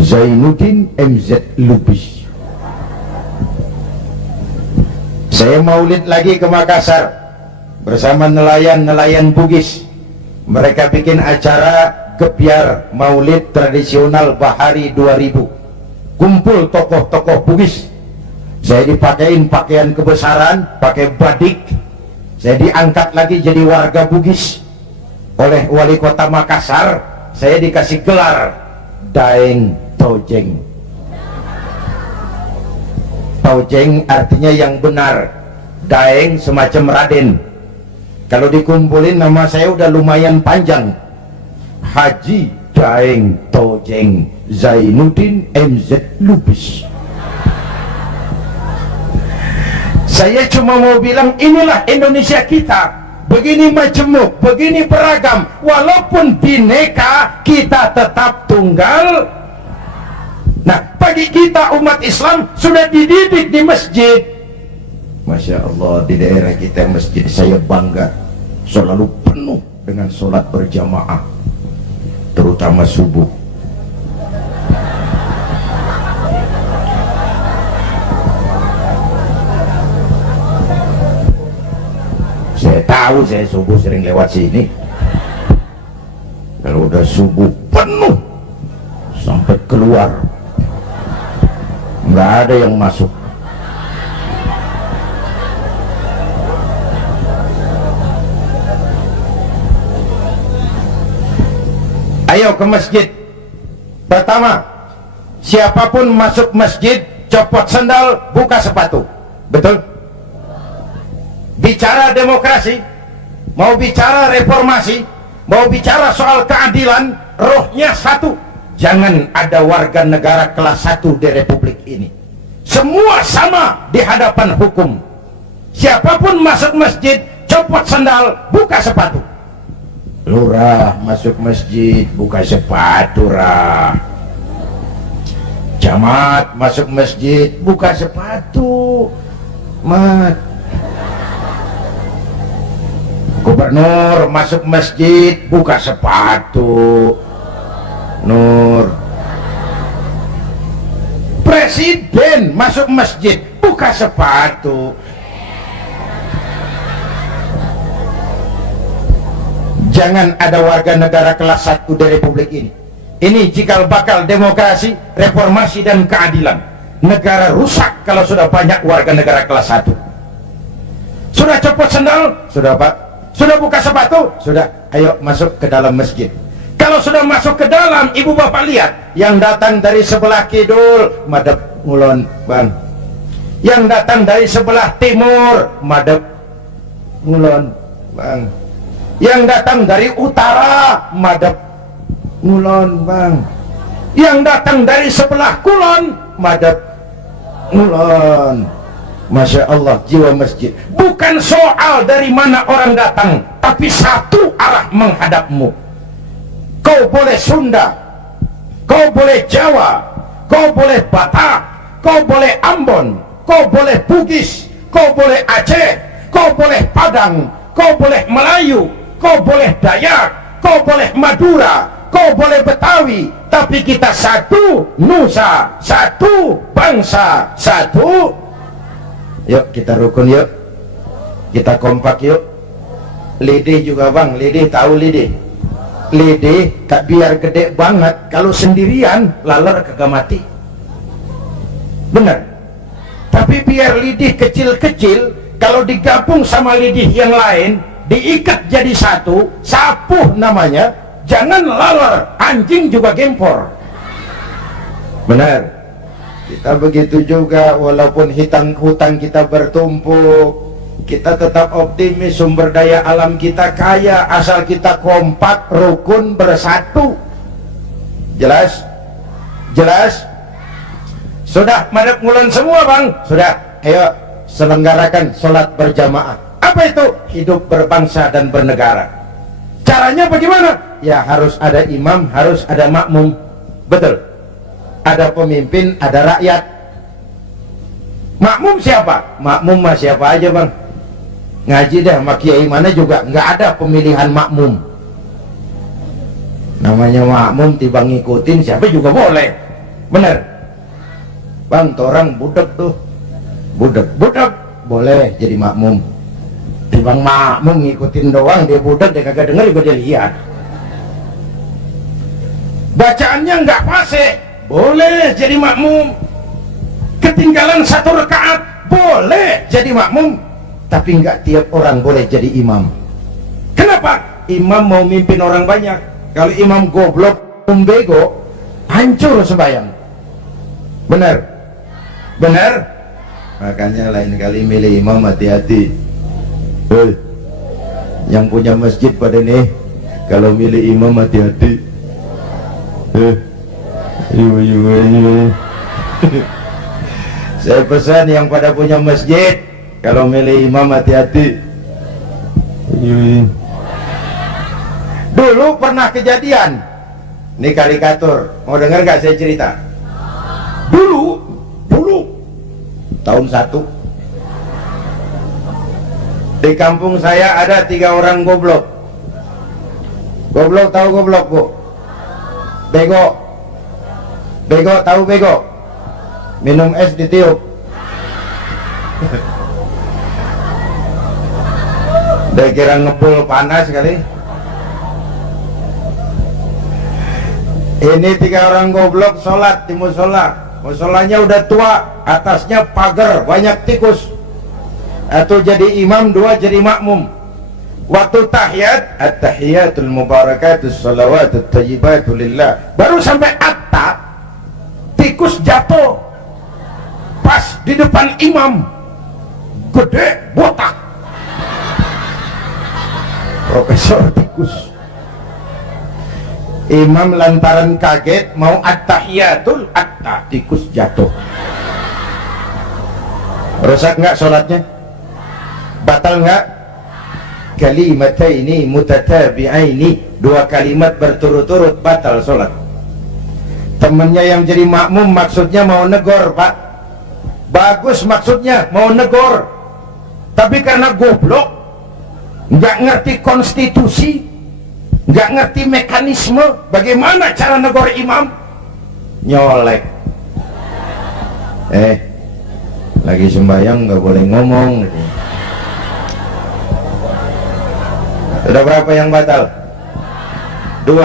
Zainuddin MZ Lubis. Saya maulid lagi ke Makassar bersama nelayan-nelayan Bugis. Mereka bikin acara gebyar maulid tradisional Bahari 2000. Kumpul tokoh-tokoh Bugis. Saya dipakein pakaian kebesaran, pakai badik. Saya diangkat lagi jadi warga Bugis oleh wali kota Makassar. Saya dikasih gelar Daeng Tojeng. Tojeng artinya yang benar, Daeng semacam Raden. Kalau dikumpulin nama saya udah lumayan panjang, Haji Daeng Tojeng Zainuddin MZ Lubis. Saya cuma mau bilang inilah Indonesia kita, begini majemuk, begini beragam, walaupun bineka kita tetap tunggal. Nah, bagi kita umat Islam sudah dididik di masjid. Masya Allah, di daerah kita masjid saya bangga selalu penuh dengan sholat berjamaah, terutama subuh. Saya tahu saya subuh sering lewat sini. Kalau udah subuh penuh sampai keluar, nggak ada yang masuk. Ayo ke masjid. Pertama, siapapun masuk masjid copot sendal, buka sepatu. Betul? Bicara demokrasi, mau bicara reformasi, mau bicara soal keadilan, rohnya satu. Jangan ada warga negara kelas 1 di republik ini. Semua sama di hadapan hukum. Siapapun masuk masjid copot sendal, buka sepatu. Lurah masuk masjid buka sepatu, rah. Camat masuk masjid buka sepatu, mat. Gubernur masuk masjid buka sepatu, Nur. Presiden masuk masjid buka sepatu. Jangan ada warga negara kelas 1 di republik ini. Ini cikal bakal demokrasi, reformasi dan keadilan. Negara rusak kalau sudah banyak warga negara kelas 1. copot sendal? Sudah Pak. Sudah buka sepatu? Sudah. Ayo masuk ke dalam masjid. Kalau sudah masuk ke dalam, ibu bapak lihat, yang datang dari sebelah kidul madep ngulon bang, yang datang dari sebelah timur madep ngulon bang, yang datang dari utara madep ngulon bang, yang datang dari sebelah kulon madep ngulon. Masya Allah, jiwa masjid bukan soal dari mana orang datang, tapi satu arah menghadapmu. Kau boleh Sunda, kau boleh Jawa, kau boleh Batak, kau boleh Ambon, kau boleh Bugis, kau boleh Aceh, kau boleh Padang, kau boleh Melayu, kau boleh Dayak, kau boleh Madura, kau boleh Betawi, tapi kita satu nusa, satu bangsa, satu. Yuk kita rukun yuk, kita kompak yuk. Lidih juga bang, lidih tahu lidih. Lidih tak biar gede banget, kalau sendirian laler kagak mati, bener. Tapi biar lidih kecil-kecil, kalau digabung sama lidih yang lain, diikat jadi satu, sapuh namanya, jangan laler, anjing juga gempor, bener. Kita begitu juga, walaupun hutang kita bertumpuk, kita tetap optimis, sumber daya alam kita kaya, asal kita kompak, rukun, bersatu. Jelas? Jelas? Sudah madep ngulon semua bang? Sudah. Ayo selenggarakan sholat berjamaah. Apa itu? Hidup berbangsa dan bernegara. Caranya bagaimana? Ya harus ada imam, harus ada makmum. Betul. Ada pemimpin, ada rakyat. Makmum siapa? Makmum mah siapa aja bang. Ngaji dah sama kiai mana juga nggak ada pemilihan makmum. Namanya makmum tiba ngikutin siapa juga boleh, bener bang. Torang budek tuh, budek boleh jadi makmum. Tiba makmum ngikutin doang, dia budek, dia kagak denger juga dia lihat. Bacaannya nggak fase, boleh jadi makmum. Ketinggalan satu rakaat, boleh jadi makmum. Tapi nggak tiap orang boleh jadi imam. Kenapa? Imam mau mimpin orang banyak. Kalau imam goblok, bego, hancur sembahyang. Benar? Benar? Makanya lain kali milih imam hati-hati. Yang punya masjid pada nih, kalau milih imam hati-hati. Saya pesan yang pada punya masjid, kalau milih imam hati-hati. Dulu pernah kejadian, ini karikatur, mau dengar gak saya cerita? Dulu tahun 1 di kampung saya ada 3 orang goblok. Goblok tahu goblok bu? Bego tahu bego? Minum es ditiup. Dia kira ngepul panas kali. Ini 3 orang goblok sholat di musola. Musolanya udah tua, atasnya pagar, banyak tikus. Atau jadi imam, 2 jadi makmum. Waktu tahiyat, at-tahiyatul mubarakatus salawatut tayyibatu lillah, baru sampai atta, tikus jatuh pas di depan imam, gede, botak. Profesor tikus. Imam lantaran kaget mau at-tahiyatul atta, tikus jatuh. Rusak nggak sholatnya? Batal nggak? Kalimataini mutatabi'aini, 2 kalimat berturut-turut batal sholat. Temennya yang jadi makmum maksudnya mau negor pak, bagus maksudnya mau negor, tapi karena goblok, nggak ngerti konstitusi, nggak ngerti mekanisme bagaimana cara negor imam, nyolek. Lagi sembahyang nggak boleh ngomong. Sudah berapa yang batal? 2.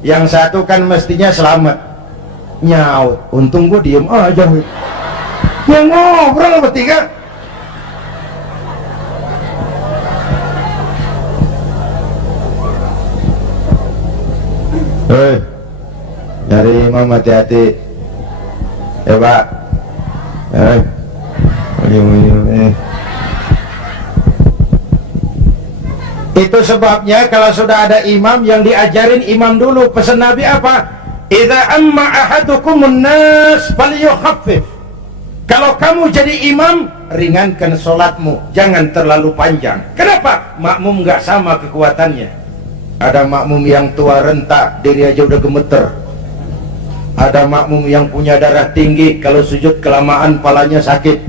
Yang 1 kan mestinya selamat, nyaut. Untung gua diem aja. Yang ngobrol bertiga. Nyari imam hati-hati ya Pak. Itu sebabnya kalau sudah ada imam yang diajarin imam dulu. Pesan Nabi apa? Idza amma ahadukumun nas falyukhaffif. Kalau kamu jadi imam, ringankan sholatmu, jangan terlalu panjang. Kenapa? Makmum nggak sama kekuatannya. Ada makmum yang tua renta, diri aja udah gemeter. Ada makmum yang punya darah tinggi, kalau sujud kelamaan palanya sakit.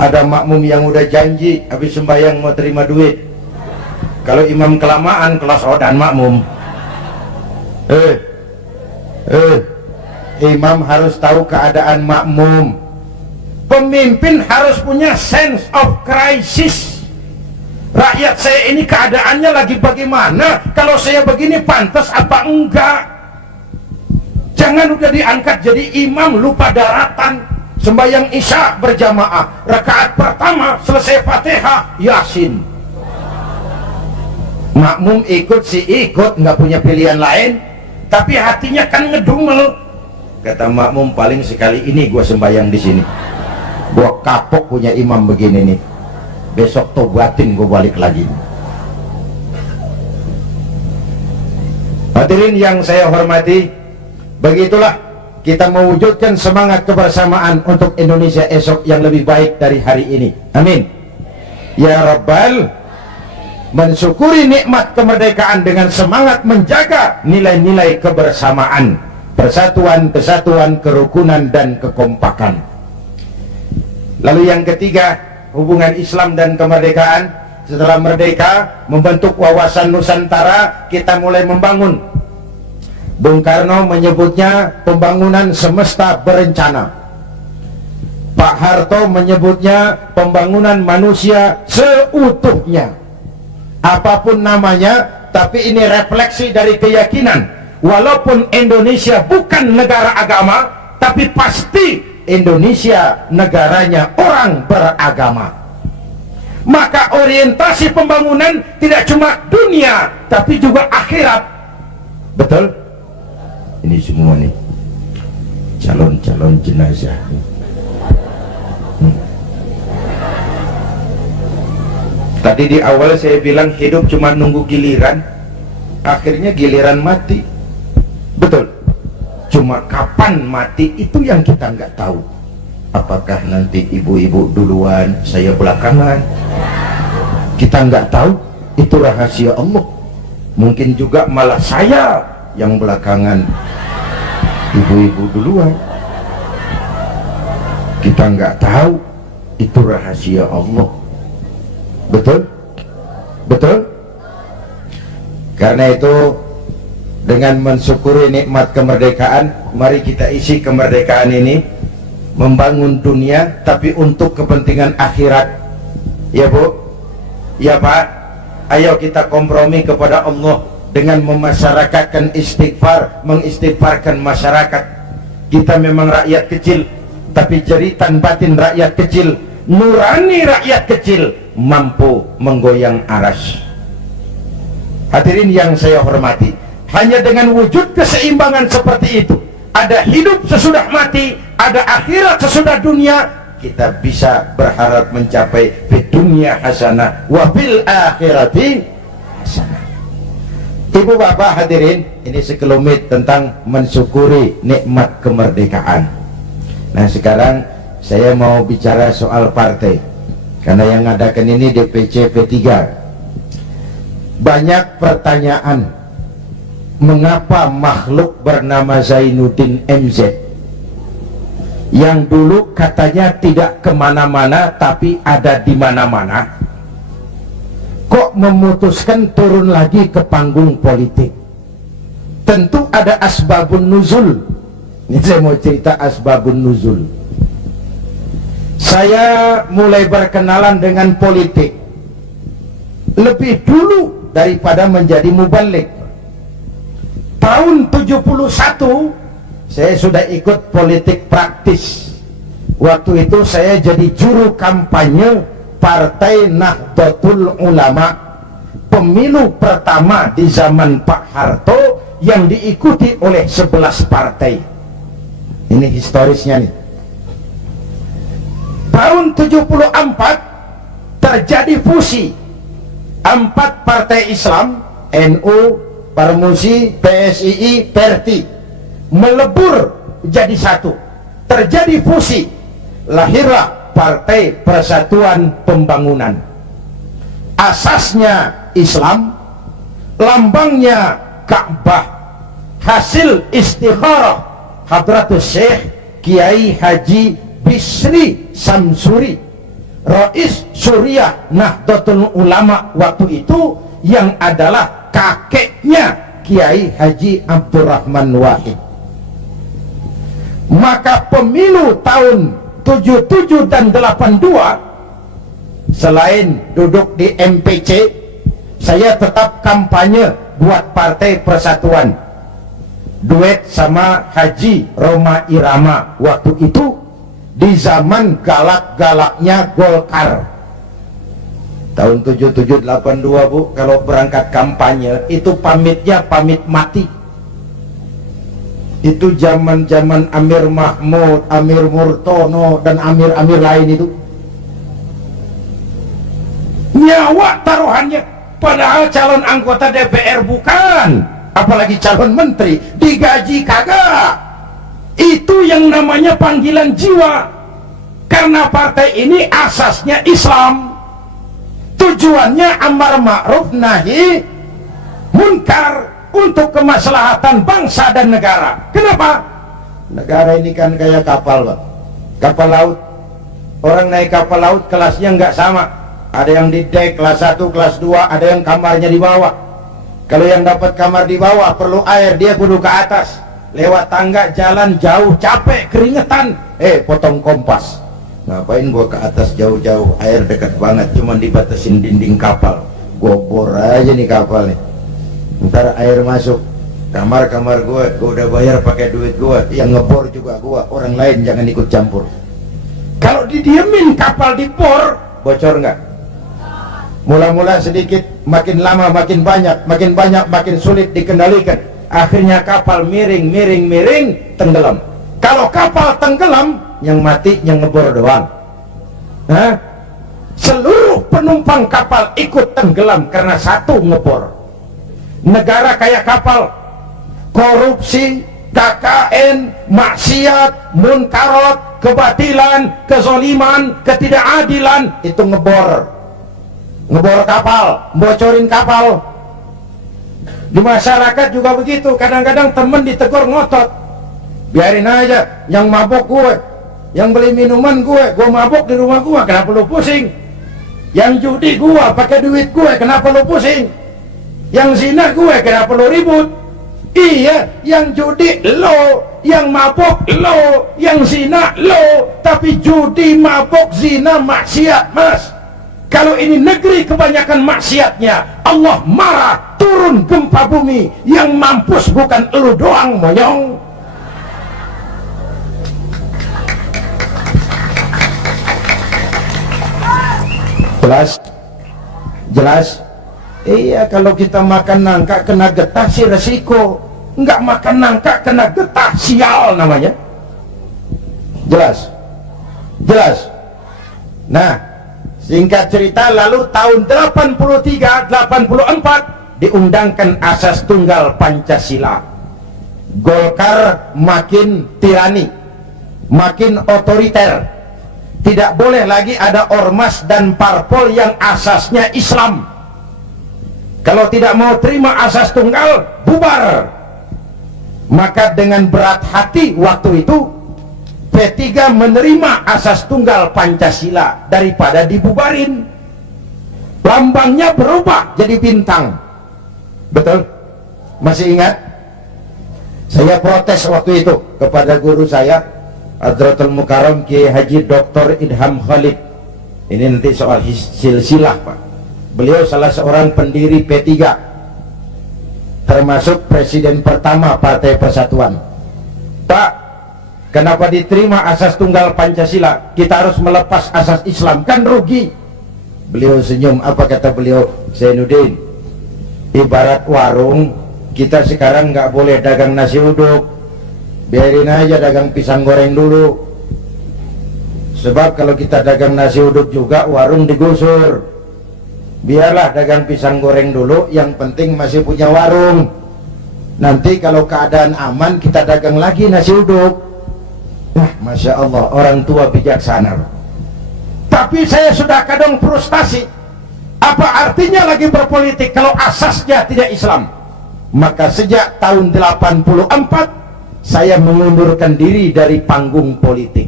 Ada makmum yang udah janji habis sembahyang mau terima duit. Kalau imam kelamaan kelas odan makmum. Imam harus tahu keadaan makmum. Pemimpin harus punya sense of crisis. Rakyat saya ini keadaannya lagi bagaimana? Kalau saya begini pantas apa enggak? Jangan udah diangkat jadi imam lupa daratan. Sembahyang isya berjamaah, rakaat pertama selesai Fatihah, Yasin. Makmum ikut si ikut, nggak punya pilihan lain, tapi hatinya kan ngedumel. Kata makmum, paling sekali ini gua sembahyang di sini. Gua kapok punya imam begini nih. Besok tobatin gua balik lagi. Hadirin yang saya hormati, begitulah kita mewujudkan semangat kebersamaan untuk Indonesia esok yang lebih baik dari hari ini. Amin. Ya Rabbal, mensyukuri nikmat kemerdekaan dengan semangat menjaga nilai-nilai kebersamaan, persatuan, kesatuan, kerukunan, dan kekompakan. Lalu yang ketiga, hubungan Islam dan kemerdekaan. Setelah merdeka, membentuk wawasan Nusantara, kita mulai membangun. Bung Karno menyebutnya pembangunan semesta berencana. Pak Harto menyebutnya pembangunan manusia seutuhnya. Apapun namanya, tapi ini refleksi dari keyakinan. Walaupun Indonesia bukan negara agama, tapi pasti Indonesia negaranya orang beragama. Maka orientasi pembangunan tidak cuma dunia, tapi juga akhirat. Betul? Ini semua nih calon-calon jenazah. Tadi di awal saya bilang hidup cuma nunggu giliran, akhirnya giliran mati. Betul? Cuma kapan mati itu yang kita nggak tahu. Apakah nanti ibu-ibu duluan, saya belakangan? Kita nggak tahu, itu rahasia Allah. Mungkin juga malah saya yang belakangan, ibu-ibu duluan. Kita nggak tahu, itu rahasia Allah. Betul? Betul? Karena itu, dengan mensyukuri nikmat kemerdekaan, mari kita isi kemerdekaan ini membangun dunia, tapi untuk kepentingan akhirat. Ya Bu? Ya Pak? Ayo kita kompromi kepada Allah dengan memasyarakatkan istighfar, mengistighfarkan masyarakat. Kita memang rakyat kecil, tapi jeritan batin rakyat kecil, nurani rakyat kecil, mampu menggoyang aras. Hadirin yang saya hormati, hanya dengan wujud keseimbangan seperti itu, ada hidup sesudah mati, ada akhirat sesudah dunia, kita bisa berharap mencapai fid dunya hasanah wa fil akhirati hasanah. Ibu bapak hadirin, ini sekelumit tentang mensyukuri nikmat kemerdekaan. Nah sekarang saya mau bicara soal partai, karena yang ngadakan ini DPC P3. Banyak pertanyaan, mengapa makhluk bernama Zainuddin MZ yang dulu katanya tidak kemana-mana tapi ada di mana-mana, kok memutuskan turun lagi ke panggung politik? Tentu ada asbabun nuzul. Ini saya mau cerita asbabun nuzul. Saya mulai berkenalan dengan politik lebih dulu daripada menjadi mubalik. Tahun 71 saya sudah ikut politik praktis. Waktu itu saya jadi juru kampanye Partai Nahdlatul Ulama. Pemilu pertama di zaman Pak Harto yang diikuti oleh 11 partai. Ini historisnya nih. Tahun 74 terjadi fusi 4 partai Islam, NU, Parmusi, PSII, Perti, melebur jadi satu. Terjadi fusi, lahirlah Partai Persatuan Pembangunan. Asasnya Islam, lambangnya Ka'bah, hasil istikharah Hadratus Syekh Kiai Haji Bisri Samsuri, Rais Suriah Nahdlatul Ulama waktu itu, yang adalah kakeknya Kiai Haji Abdurrahman Wahid. Maka pemilu tahun 77 dan 82, selain duduk di MPC, saya tetap kampanye buat Partai Persatuan, duet sama Haji Roma Irama waktu itu, di zaman galak-galaknya Golkar. Tahun 77-82 Bu, kalau berangkat kampanye itu pamitnya pamit mati. Itu zaman-zaman Amir Mahmud, Amir Murtono, dan amir-amir lain itu. Nyawa taruhannya, padahal calon anggota DPR bukan, apalagi calon menteri, digaji kagak. Itu yang namanya panggilan jiwa. Karena partai ini asasnya Islam, tujuannya amar ma'ruf nahi munkar, untuk kemaslahatan bangsa dan negara. Kenapa? Negara ini kan kayak kapal Pak, kapal laut. Orang naik kapal laut kelasnya nggak sama, ada yang di dek kelas 1, kelas 2, ada yang kamarnya di bawah. Kalau yang dapat kamar di bawah perlu air, dia kudu ke atas, lewat tangga, jalan jauh, capek, keringetan, potong kompas. Ngapain gua ke atas jauh-jauh, air dekat banget, cuman dibatasin dinding kapal, gua bor aja nih kapal nih, ntar air masuk kamar-kamar gua udah bayar pakai duit gua, yang ngebor juga gua, orang lain jangan ikut campur. Kalau didiemin kapal dibor, bocor nggak? Mula-mula sedikit, makin lama makin banyak, makin sulit dikendalikan, akhirnya kapal miring, tenggelam. Kalau kapal tenggelam, yang mati yang ngebor doang. Hah? Seluruh penumpang kapal ikut tenggelam karena satu ngebor. Negara kayak kapal, korupsi, KKN, maksiat, munkarat, kebatilan, kezoliman, ketidakadilan, itu ngebor kapal, bocorin kapal. Di masyarakat juga begitu, kadang-kadang temen ditegur ngotot, biarin aja, yang mabok gue, yang beli minuman gue mabok di rumah gue, kenapa lu pusing? Yang judi gue pakai duit gue, kenapa lu pusing? Yang zina gue, kenapa lo ribut? Iya, yang judi lo, yang mabok lo, yang zina lo, tapi judi, mabok, zina, maksiat Mas. Kalau ini negeri kebanyakan maksiatnya, Allah marah, turun gempa bumi, yang mampus bukan elu doang monyong. Jelas? Iya, kalau kita makan nangka kena getah sih resiko, nggak makan nangka kena getah sial namanya. Jelas? Nah, singkat cerita, lalu tahun 83-84 diundangkan asas tunggal Pancasila. Golkar makin tirani, makin otoriter, tidak boleh lagi ada ormas dan parpol yang asasnya Islam. Kalau tidak mau terima asas tunggal, bubar. Maka dengan berat hati waktu itu P3 menerima asas tunggal Pancasila daripada dibubarin. Lambangnya berubah jadi bintang. Betul? Masih ingat? Saya protes waktu itu kepada guru saya, Hadratul Mukarram Kiai Haji Dr. Idham Khalid. Ini nanti soal silsilah Pak. Beliau salah seorang pendiri P3, termasuk presiden pertama Partai Persatuan. Pak, kenapa diterima asas tunggal Pancasila? Kita harus melepas asas Islam, kan rugi. Beliau senyum, apa kata beliau? Zainuddin, ibarat warung, Kita sekarang nggak boleh dagang nasi uduk, biarin aja dagang pisang goreng dulu. Sebab kalau kita dagang nasi uduk juga warung digusur. Biarlah dagang pisang goreng dulu, yang penting masih punya warung. Nanti kalau keadaan aman kita dagang lagi nasi uduk. Masya Allah, orang tua bijaksana. Tapi saya sudah kadang frustasi. Apa artinya lagi berpolitik kalau asasnya tidak Islam? Maka sejak tahun 84 saya mengundurkan diri dari panggung politik.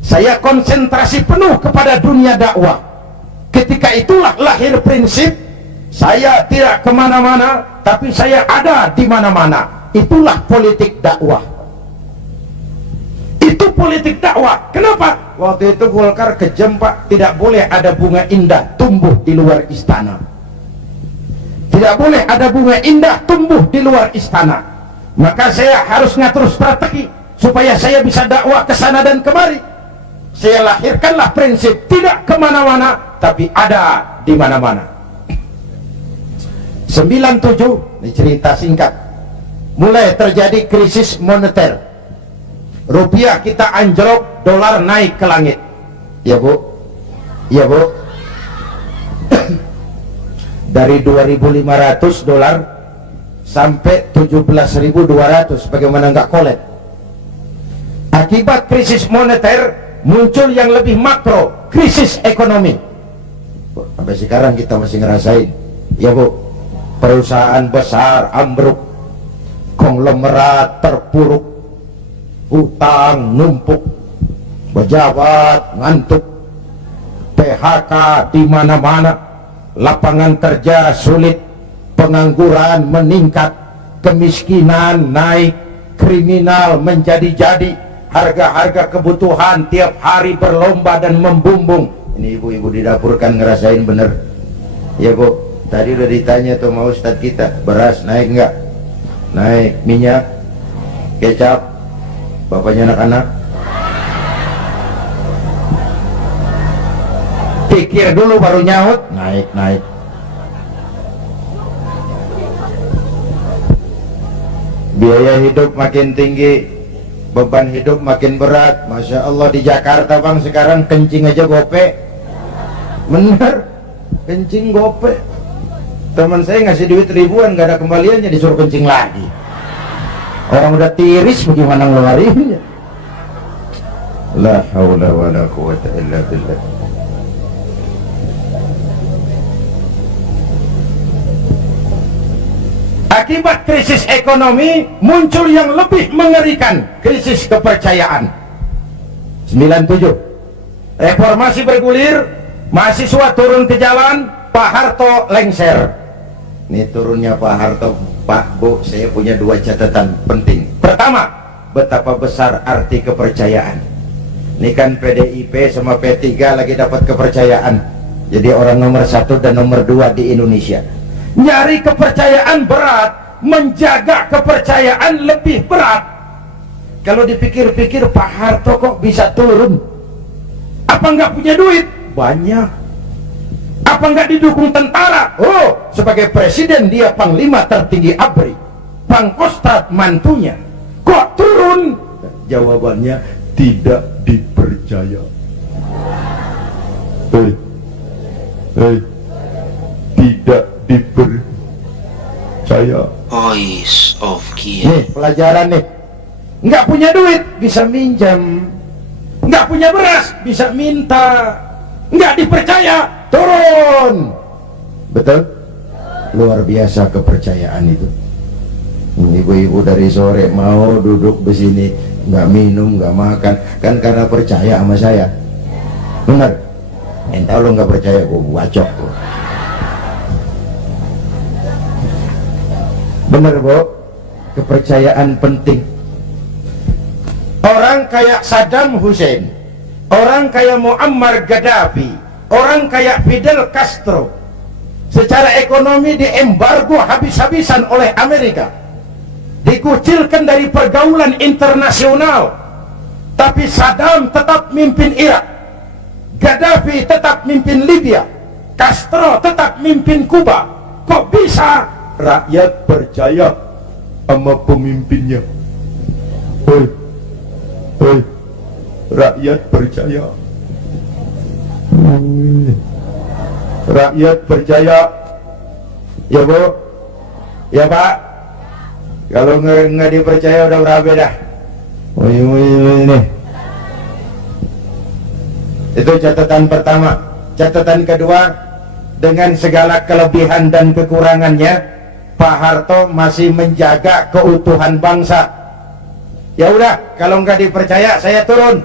Saya konsentrasi penuh kepada dunia dakwah. Ketika itulah lahir prinsip saya tidak kemana-mana, tapi saya ada di mana-mana. Itulah politik dakwah. Itu politik dakwah. Kenapa? Waktu itu Golkar kejam, Pak. Tidak boleh ada bunga indah tumbuh di luar istana. Tidak boleh ada bunga indah tumbuh di luar istana. Maka saya harus ngatur strategi supaya saya bisa dakwah ke sana dan kemari. Saya lahirkanlah prinsip tidak kemana-mana, tapi ada di mana-mana. 97, ini cerita singkat. Mulai terjadi krisis moneter. Rupiah kita anjlok, dolar naik ke langit. Ya Bu? Ya Bu? Dari 2.500 dolar sampai 17.200, bagaimana nggak kolek? Akibat krisis moneter muncul yang lebih makro, krisis ekonomi. Sampai sekarang kita masih ngerasain. Ya Bu? Perusahaan besar ambruk, konglomerat terpuruk, hutang numpuk, pejabat ngantuk, PHK di mana-mana, lapangan kerja sulit, pengangguran meningkat, kemiskinan naik, kriminal menjadi-jadi, harga-harga kebutuhan tiap hari berlomba dan membumbung. Ini ibu-ibu di dapur kan ngerasain bener. Ya Bu, tadi udah ditanya tuh sama Ustadz kita, beras naik nggak? Naik. Minyak, kecap, bapaknya anak-anak pikir dulu baru nyaut. Naik. Biaya hidup makin tinggi, beban hidup makin berat. Masya Allah, di Jakarta Bang sekarang kencing aja gope. Bener, kencing gope. Teman saya ngasih duit ribuan, gak ada kembaliannya, disuruh kencing lagi. Orang udah tiris, bagaimana ngeluarinnya? La haula wa la quwata illa billah. Akibat krisis ekonomi muncul yang lebih mengerikan, krisis kepercayaan. 97, reformasi bergulir, mahasiswa turun ke jalan, Pak Harto lengser. Ini turunnya Pak Harto, Pak Bu, saya punya dua catatan penting. Pertama, betapa besar arti kepercayaan. Ini kan PDIP sama P3 lagi dapat kepercayaan, jadi orang nomor 1 dan nomor 2 di Indonesia. Nyari kepercayaan berat, menjaga kepercayaan lebih berat. Kalau dipikir-pikir, Pak Harto kok bisa turun? Apa nggak punya duit? Banyak. Apa nggak didukung tentara? Oh, sebagai presiden dia panglima tertinggi ABRI, Pangkostrat mantunya. Kok turun? Jawabannya tidak dipercaya. Tidak dipercaya. Voice of Kiai. Nih pelajaran nih. Nggak punya duit bisa minjam, nggak punya beras bisa minta, nggak dipercaya turun. Betul? Luar biasa kepercayaan itu. Ibu-ibu dari sore mau duduk di sini, nggak minum, nggak makan, kan karena percaya sama saya. Benar? Entah lo nggak percaya, gue bacok tuh. Benar Bu? Kepercayaan penting. Orang kayak Saddam Hussein, orang kayak Muammar Gaddafi, orang kayak Fidel Castro, secara ekonomi diembargo habis-habisan oleh Amerika, dikucilkan dari pergaulan internasional. Tapi Saddam tetap mimpin Irak, Gaddafi tetap mimpin Libya, Castro tetap mimpin Kuba. Kok bisa? rakyat percaya sama pemimpinnya. Hei, hei, rakyat percaya. Rakyat percaya. Ya Bu, ya Pak. Kalau nggak dipercaya udah berabe dah. Ini. Itu catatan pertama. Catatan kedua, dengan segala kelebihan dan kekurangannya, Pak Harto masih menjaga keutuhan bangsa. Ya udah, kalau nggak dipercaya saya turun.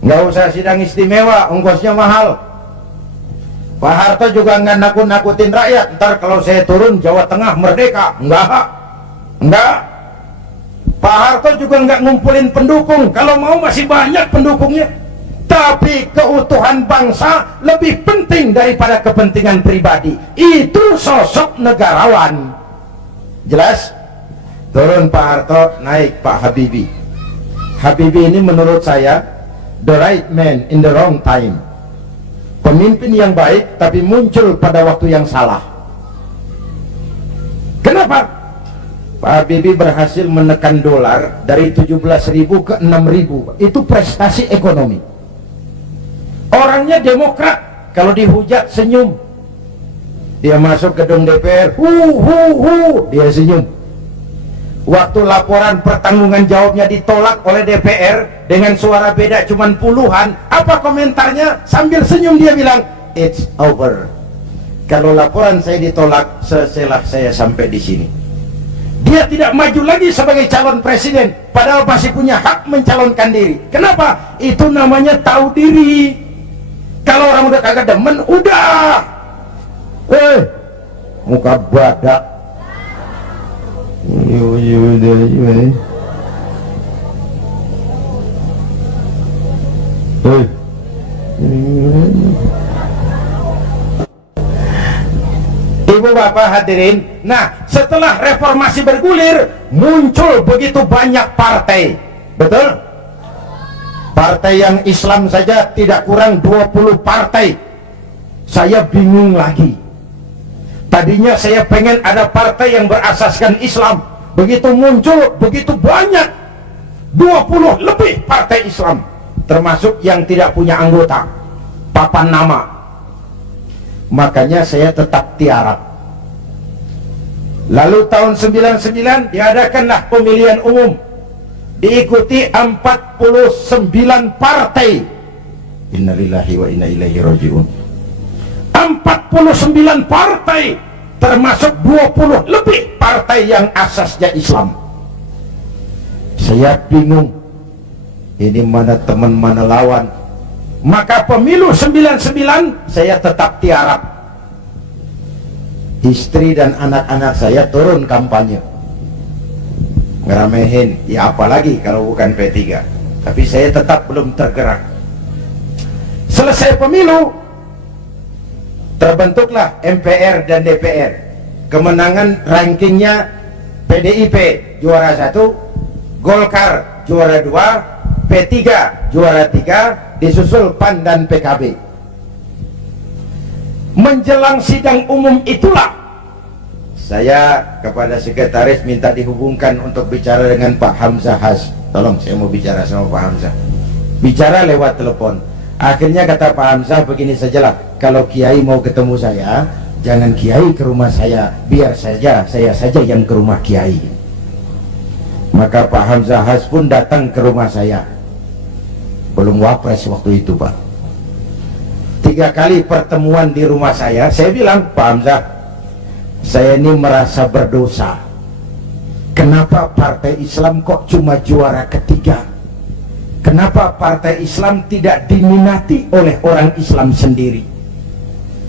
Nggak usah sidang istimewa, ongkosnya mahal. Pak Harto juga nggak nakut-nakutin rakyat. Ntar kalau saya turun Jawa Tengah merdeka. Enggak. Pak Harto juga nggak ngumpulin pendukung. Kalau mau masih banyak pendukungnya. Tapi keutuhan bangsa lebih penting daripada kepentingan pribadi. Itu sosok negarawan. Jelas? Turun Pak Harto, naik Pak Habibie. Habibie ini menurut saya the right man in the wrong time. Pemimpin yang baik tapi muncul pada waktu yang salah. Kenapa? Pak Habibie berhasil menekan dolar dari 17.000 ke 6.000. Itu prestasi ekonomi. Orangnya demokrat, kalau dihujat senyum. Dia masuk gedung DPR, dia senyum. Waktu laporan pertanggungan jawabnya ditolak oleh DPR dengan suara beda cuman puluhan, apa komentarnya? Sambil senyum dia bilang, it's over. Kalau laporan saya ditolak, setelah saya sampai di sini. Dia tidak maju lagi sebagai calon presiden, padahal masih punya hak mencalonkan diri. Kenapa? Itu namanya tahu diri. Kalau orang udah kagak demen, udah. Muka badak. Ibu bapak hadirin, nah setelah reformasi bergulir, muncul begitu banyak partai. Betul? Partai yang Islam saja tidak kurang 20 partai. Saya bingung lagi. Tadinya saya pengen ada partai yang berasaskan Islam. Begitu muncul, begitu banyak, 20 lebih partai Islam, termasuk yang tidak punya anggota, papan nama. Makanya saya tetap tiarap. Lalu tahun 99 diadakanlah pemilihan umum, diikuti 49 partai. Innalillahi wa inna ilaihi raji'un. 49 partai, termasuk 20 lebih partai yang asasnya Islam. Saya bingung, ini mana teman mana lawan. Maka pemilu 99 saya tetap tiarap. Istri dan anak-anak saya turun kampanye, ngeramehin, ya apalagi kalau bukan P3. Tapi saya tetap belum tergerak. Selesai pemilu, terbentuklah MPR dan DPR. Kemenangan rankingnya PDIP juara 1, Golkar juara 2, P3 juara 3, disusul PAN dan PKB. Menjelang sidang umum itulah saya kepada sekretaris minta dihubungkan untuk bicara dengan Pak Hamzah Has. Tolong, saya mau bicara sama Pak Hamzah. Bicara lewat telepon. Akhirnya kata Pak Hamzah, begini sajalah, kalau Kiai mau ketemu saya, jangan Kiai ke rumah saya, biar saja saya saja yang ke rumah Kiai. Maka Pak Hamzah Has pun datang ke rumah saya. Belum wapres waktu itu, Pak. 3 kali pertemuan di rumah saya bilang, Pak Hamzah, saya ini merasa berdosa. Kenapa partai Islam kok cuma juara ketiga? Kenapa partai Islam tidak diminati oleh orang Islam sendiri?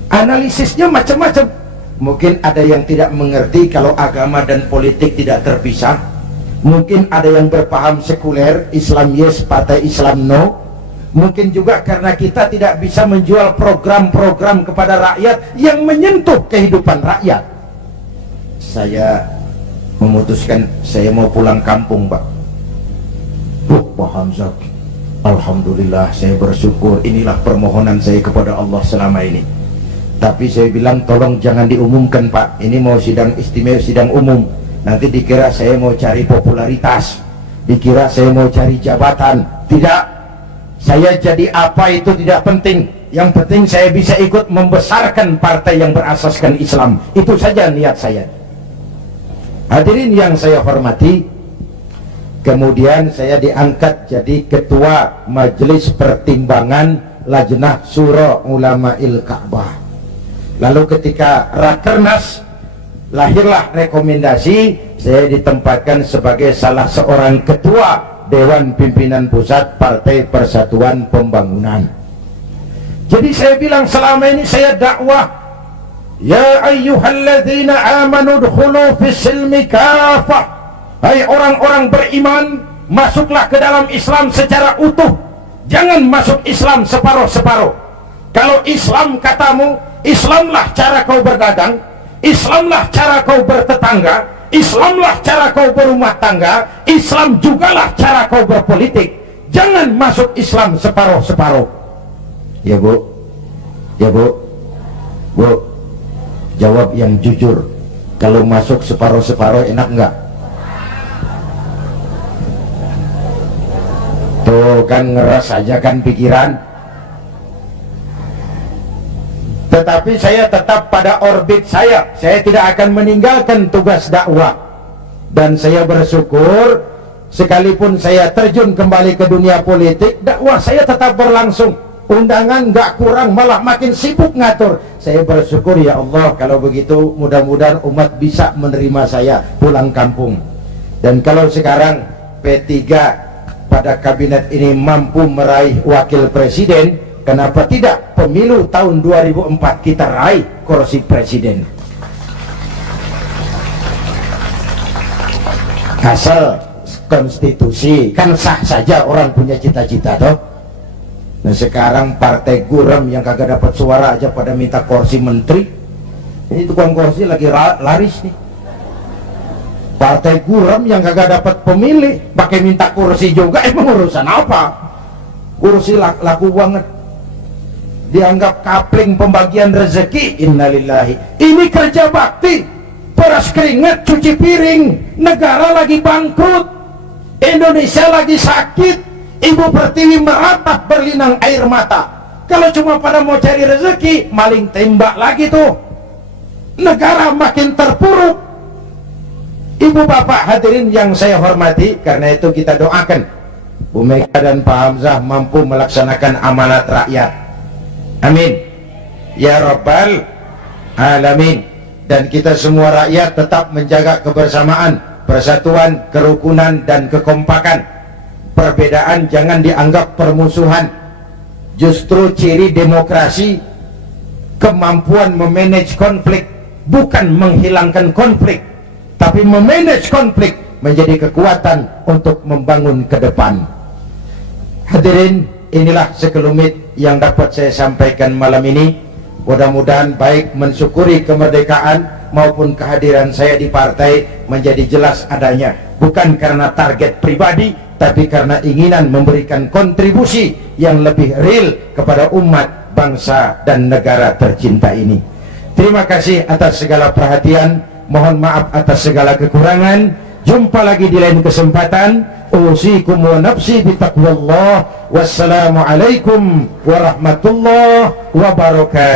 Analisisnya macam-macam. Mungkin ada yang tidak mengerti kalau agama dan politik tidak terpisah. Mungkin ada yang berpaham sekuler, Islam yes, partai Islam no. Mungkin juga karena kita tidak bisa menjual program-program kepada rakyat yang menyentuh kehidupan rakyat. Saya memutuskan saya mau pulang kampung, Pak. Pak Hamzah, alhamdulillah, saya bersyukur. Inilah permohonan saya kepada Allah selama ini. Tapi saya bilang tolong jangan diumumkan Pak, ini mau sidang istimewa, sidang umum, nanti dikira saya mau cari popularitas, dikira saya mau cari jabatan. Tidak, saya jadi apa itu tidak penting, yang penting saya bisa ikut membesarkan partai yang berasaskan Islam. Itu saja niat saya. Hadirin yang saya hormati, kemudian saya diangkat jadi ketua Majelis Pertimbangan Lajnah Syura Ulama'il Ka'bah. Lalu ketika Rakernas, lahirlah rekomendasi saya ditempatkan sebagai salah seorang ketua Dewan Pimpinan Pusat Partai Persatuan Pembangunan. Jadi saya bilang selama ini saya dakwah, ya ayyuhalladzina amanu dkhulu fis silmi kafah. Hai orang-orang beriman, masuklah ke dalam Islam secara utuh. Jangan masuk Islam separuh-separuh. Kalau Islam katamu, Islamlah cara kau berdagang, Islamlah cara kau bertetangga, Islamlah cara kau berumah tangga, Islam jugalah cara kau berpolitik. Jangan masuk Islam separuh-separuh. Ya Bu, ya Bu, Bu, jawab yang jujur. Kalau masuk separuh-separuh enak enggak? Tuh kan ngeras aja kan pikiran. Tetapi saya tetap pada orbit saya tidak akan meninggalkan tugas dakwah. Dan saya bersyukur, sekalipun saya terjun kembali ke dunia politik, dakwah saya tetap berlangsung. Undangan nggak kurang, malah makin sibuk ngatur. Saya bersyukur, ya Allah, kalau begitu mudah-mudahan umat bisa menerima saya pulang kampung. Dan kalau sekarang P3 pada kabinet ini mampu meraih wakil presiden, kenapa tidak pemilu tahun 2004 kita raih kursi presiden? Asal konstitusi kan sah saja orang punya cita-cita toh. Nah sekarang partai guram yang kagak dapat suara aja pada minta kursi menteri. Ini tukang kursi lagi laris nih. Partai guram yang kagak dapat pemilih pakai minta kursi juga, emang urusan apa? Kursi laku banget. Dianggap kapling pembagian rezeki. Innalillahi. Ini kerja bakti, peras keringat, cuci piring. Negara lagi bangkrut, Indonesia lagi sakit, Ibu Pertiwi meratap berlinang air mata. Kalau cuma pada mau cari rezeki, maling tembak lagi tuh. Negara makin terpuruk. Ibu bapak hadirin yang saya hormati, karena itu kita doakan Bu Mega dan Pak Hamzah mampu melaksanakan amanat rakyat. Amin ya Rabbal Alamin. Dan kita semua rakyat tetap menjaga kebersamaan, persatuan, kerukunan, dan kekompakan. Perbedaan jangan dianggap permusuhan. Justru ciri demokrasi kemampuan memanage konflik, bukan menghilangkan konflik, tapi memanage konflik menjadi kekuatan untuk membangun ke depan. Hadirin, inilah sekelumit yang dapat saya sampaikan malam ini. Mudah-mudahan baik mensyukuri kemerdekaan maupun kehadiran saya di partai menjadi jelas adanya, bukan karena target pribadi, tapi karena inginan memberikan kontribusi yang lebih real kepada umat, bangsa, dan negara tercinta ini. Terima kasih atas segala perhatian, mohon maaf atas segala kekurangan. Jumpa lagi di lain kesempatan. Usikum wa nafsi bitaqwallah. Wassalamualaikum warahmatullahi wabarakatuh.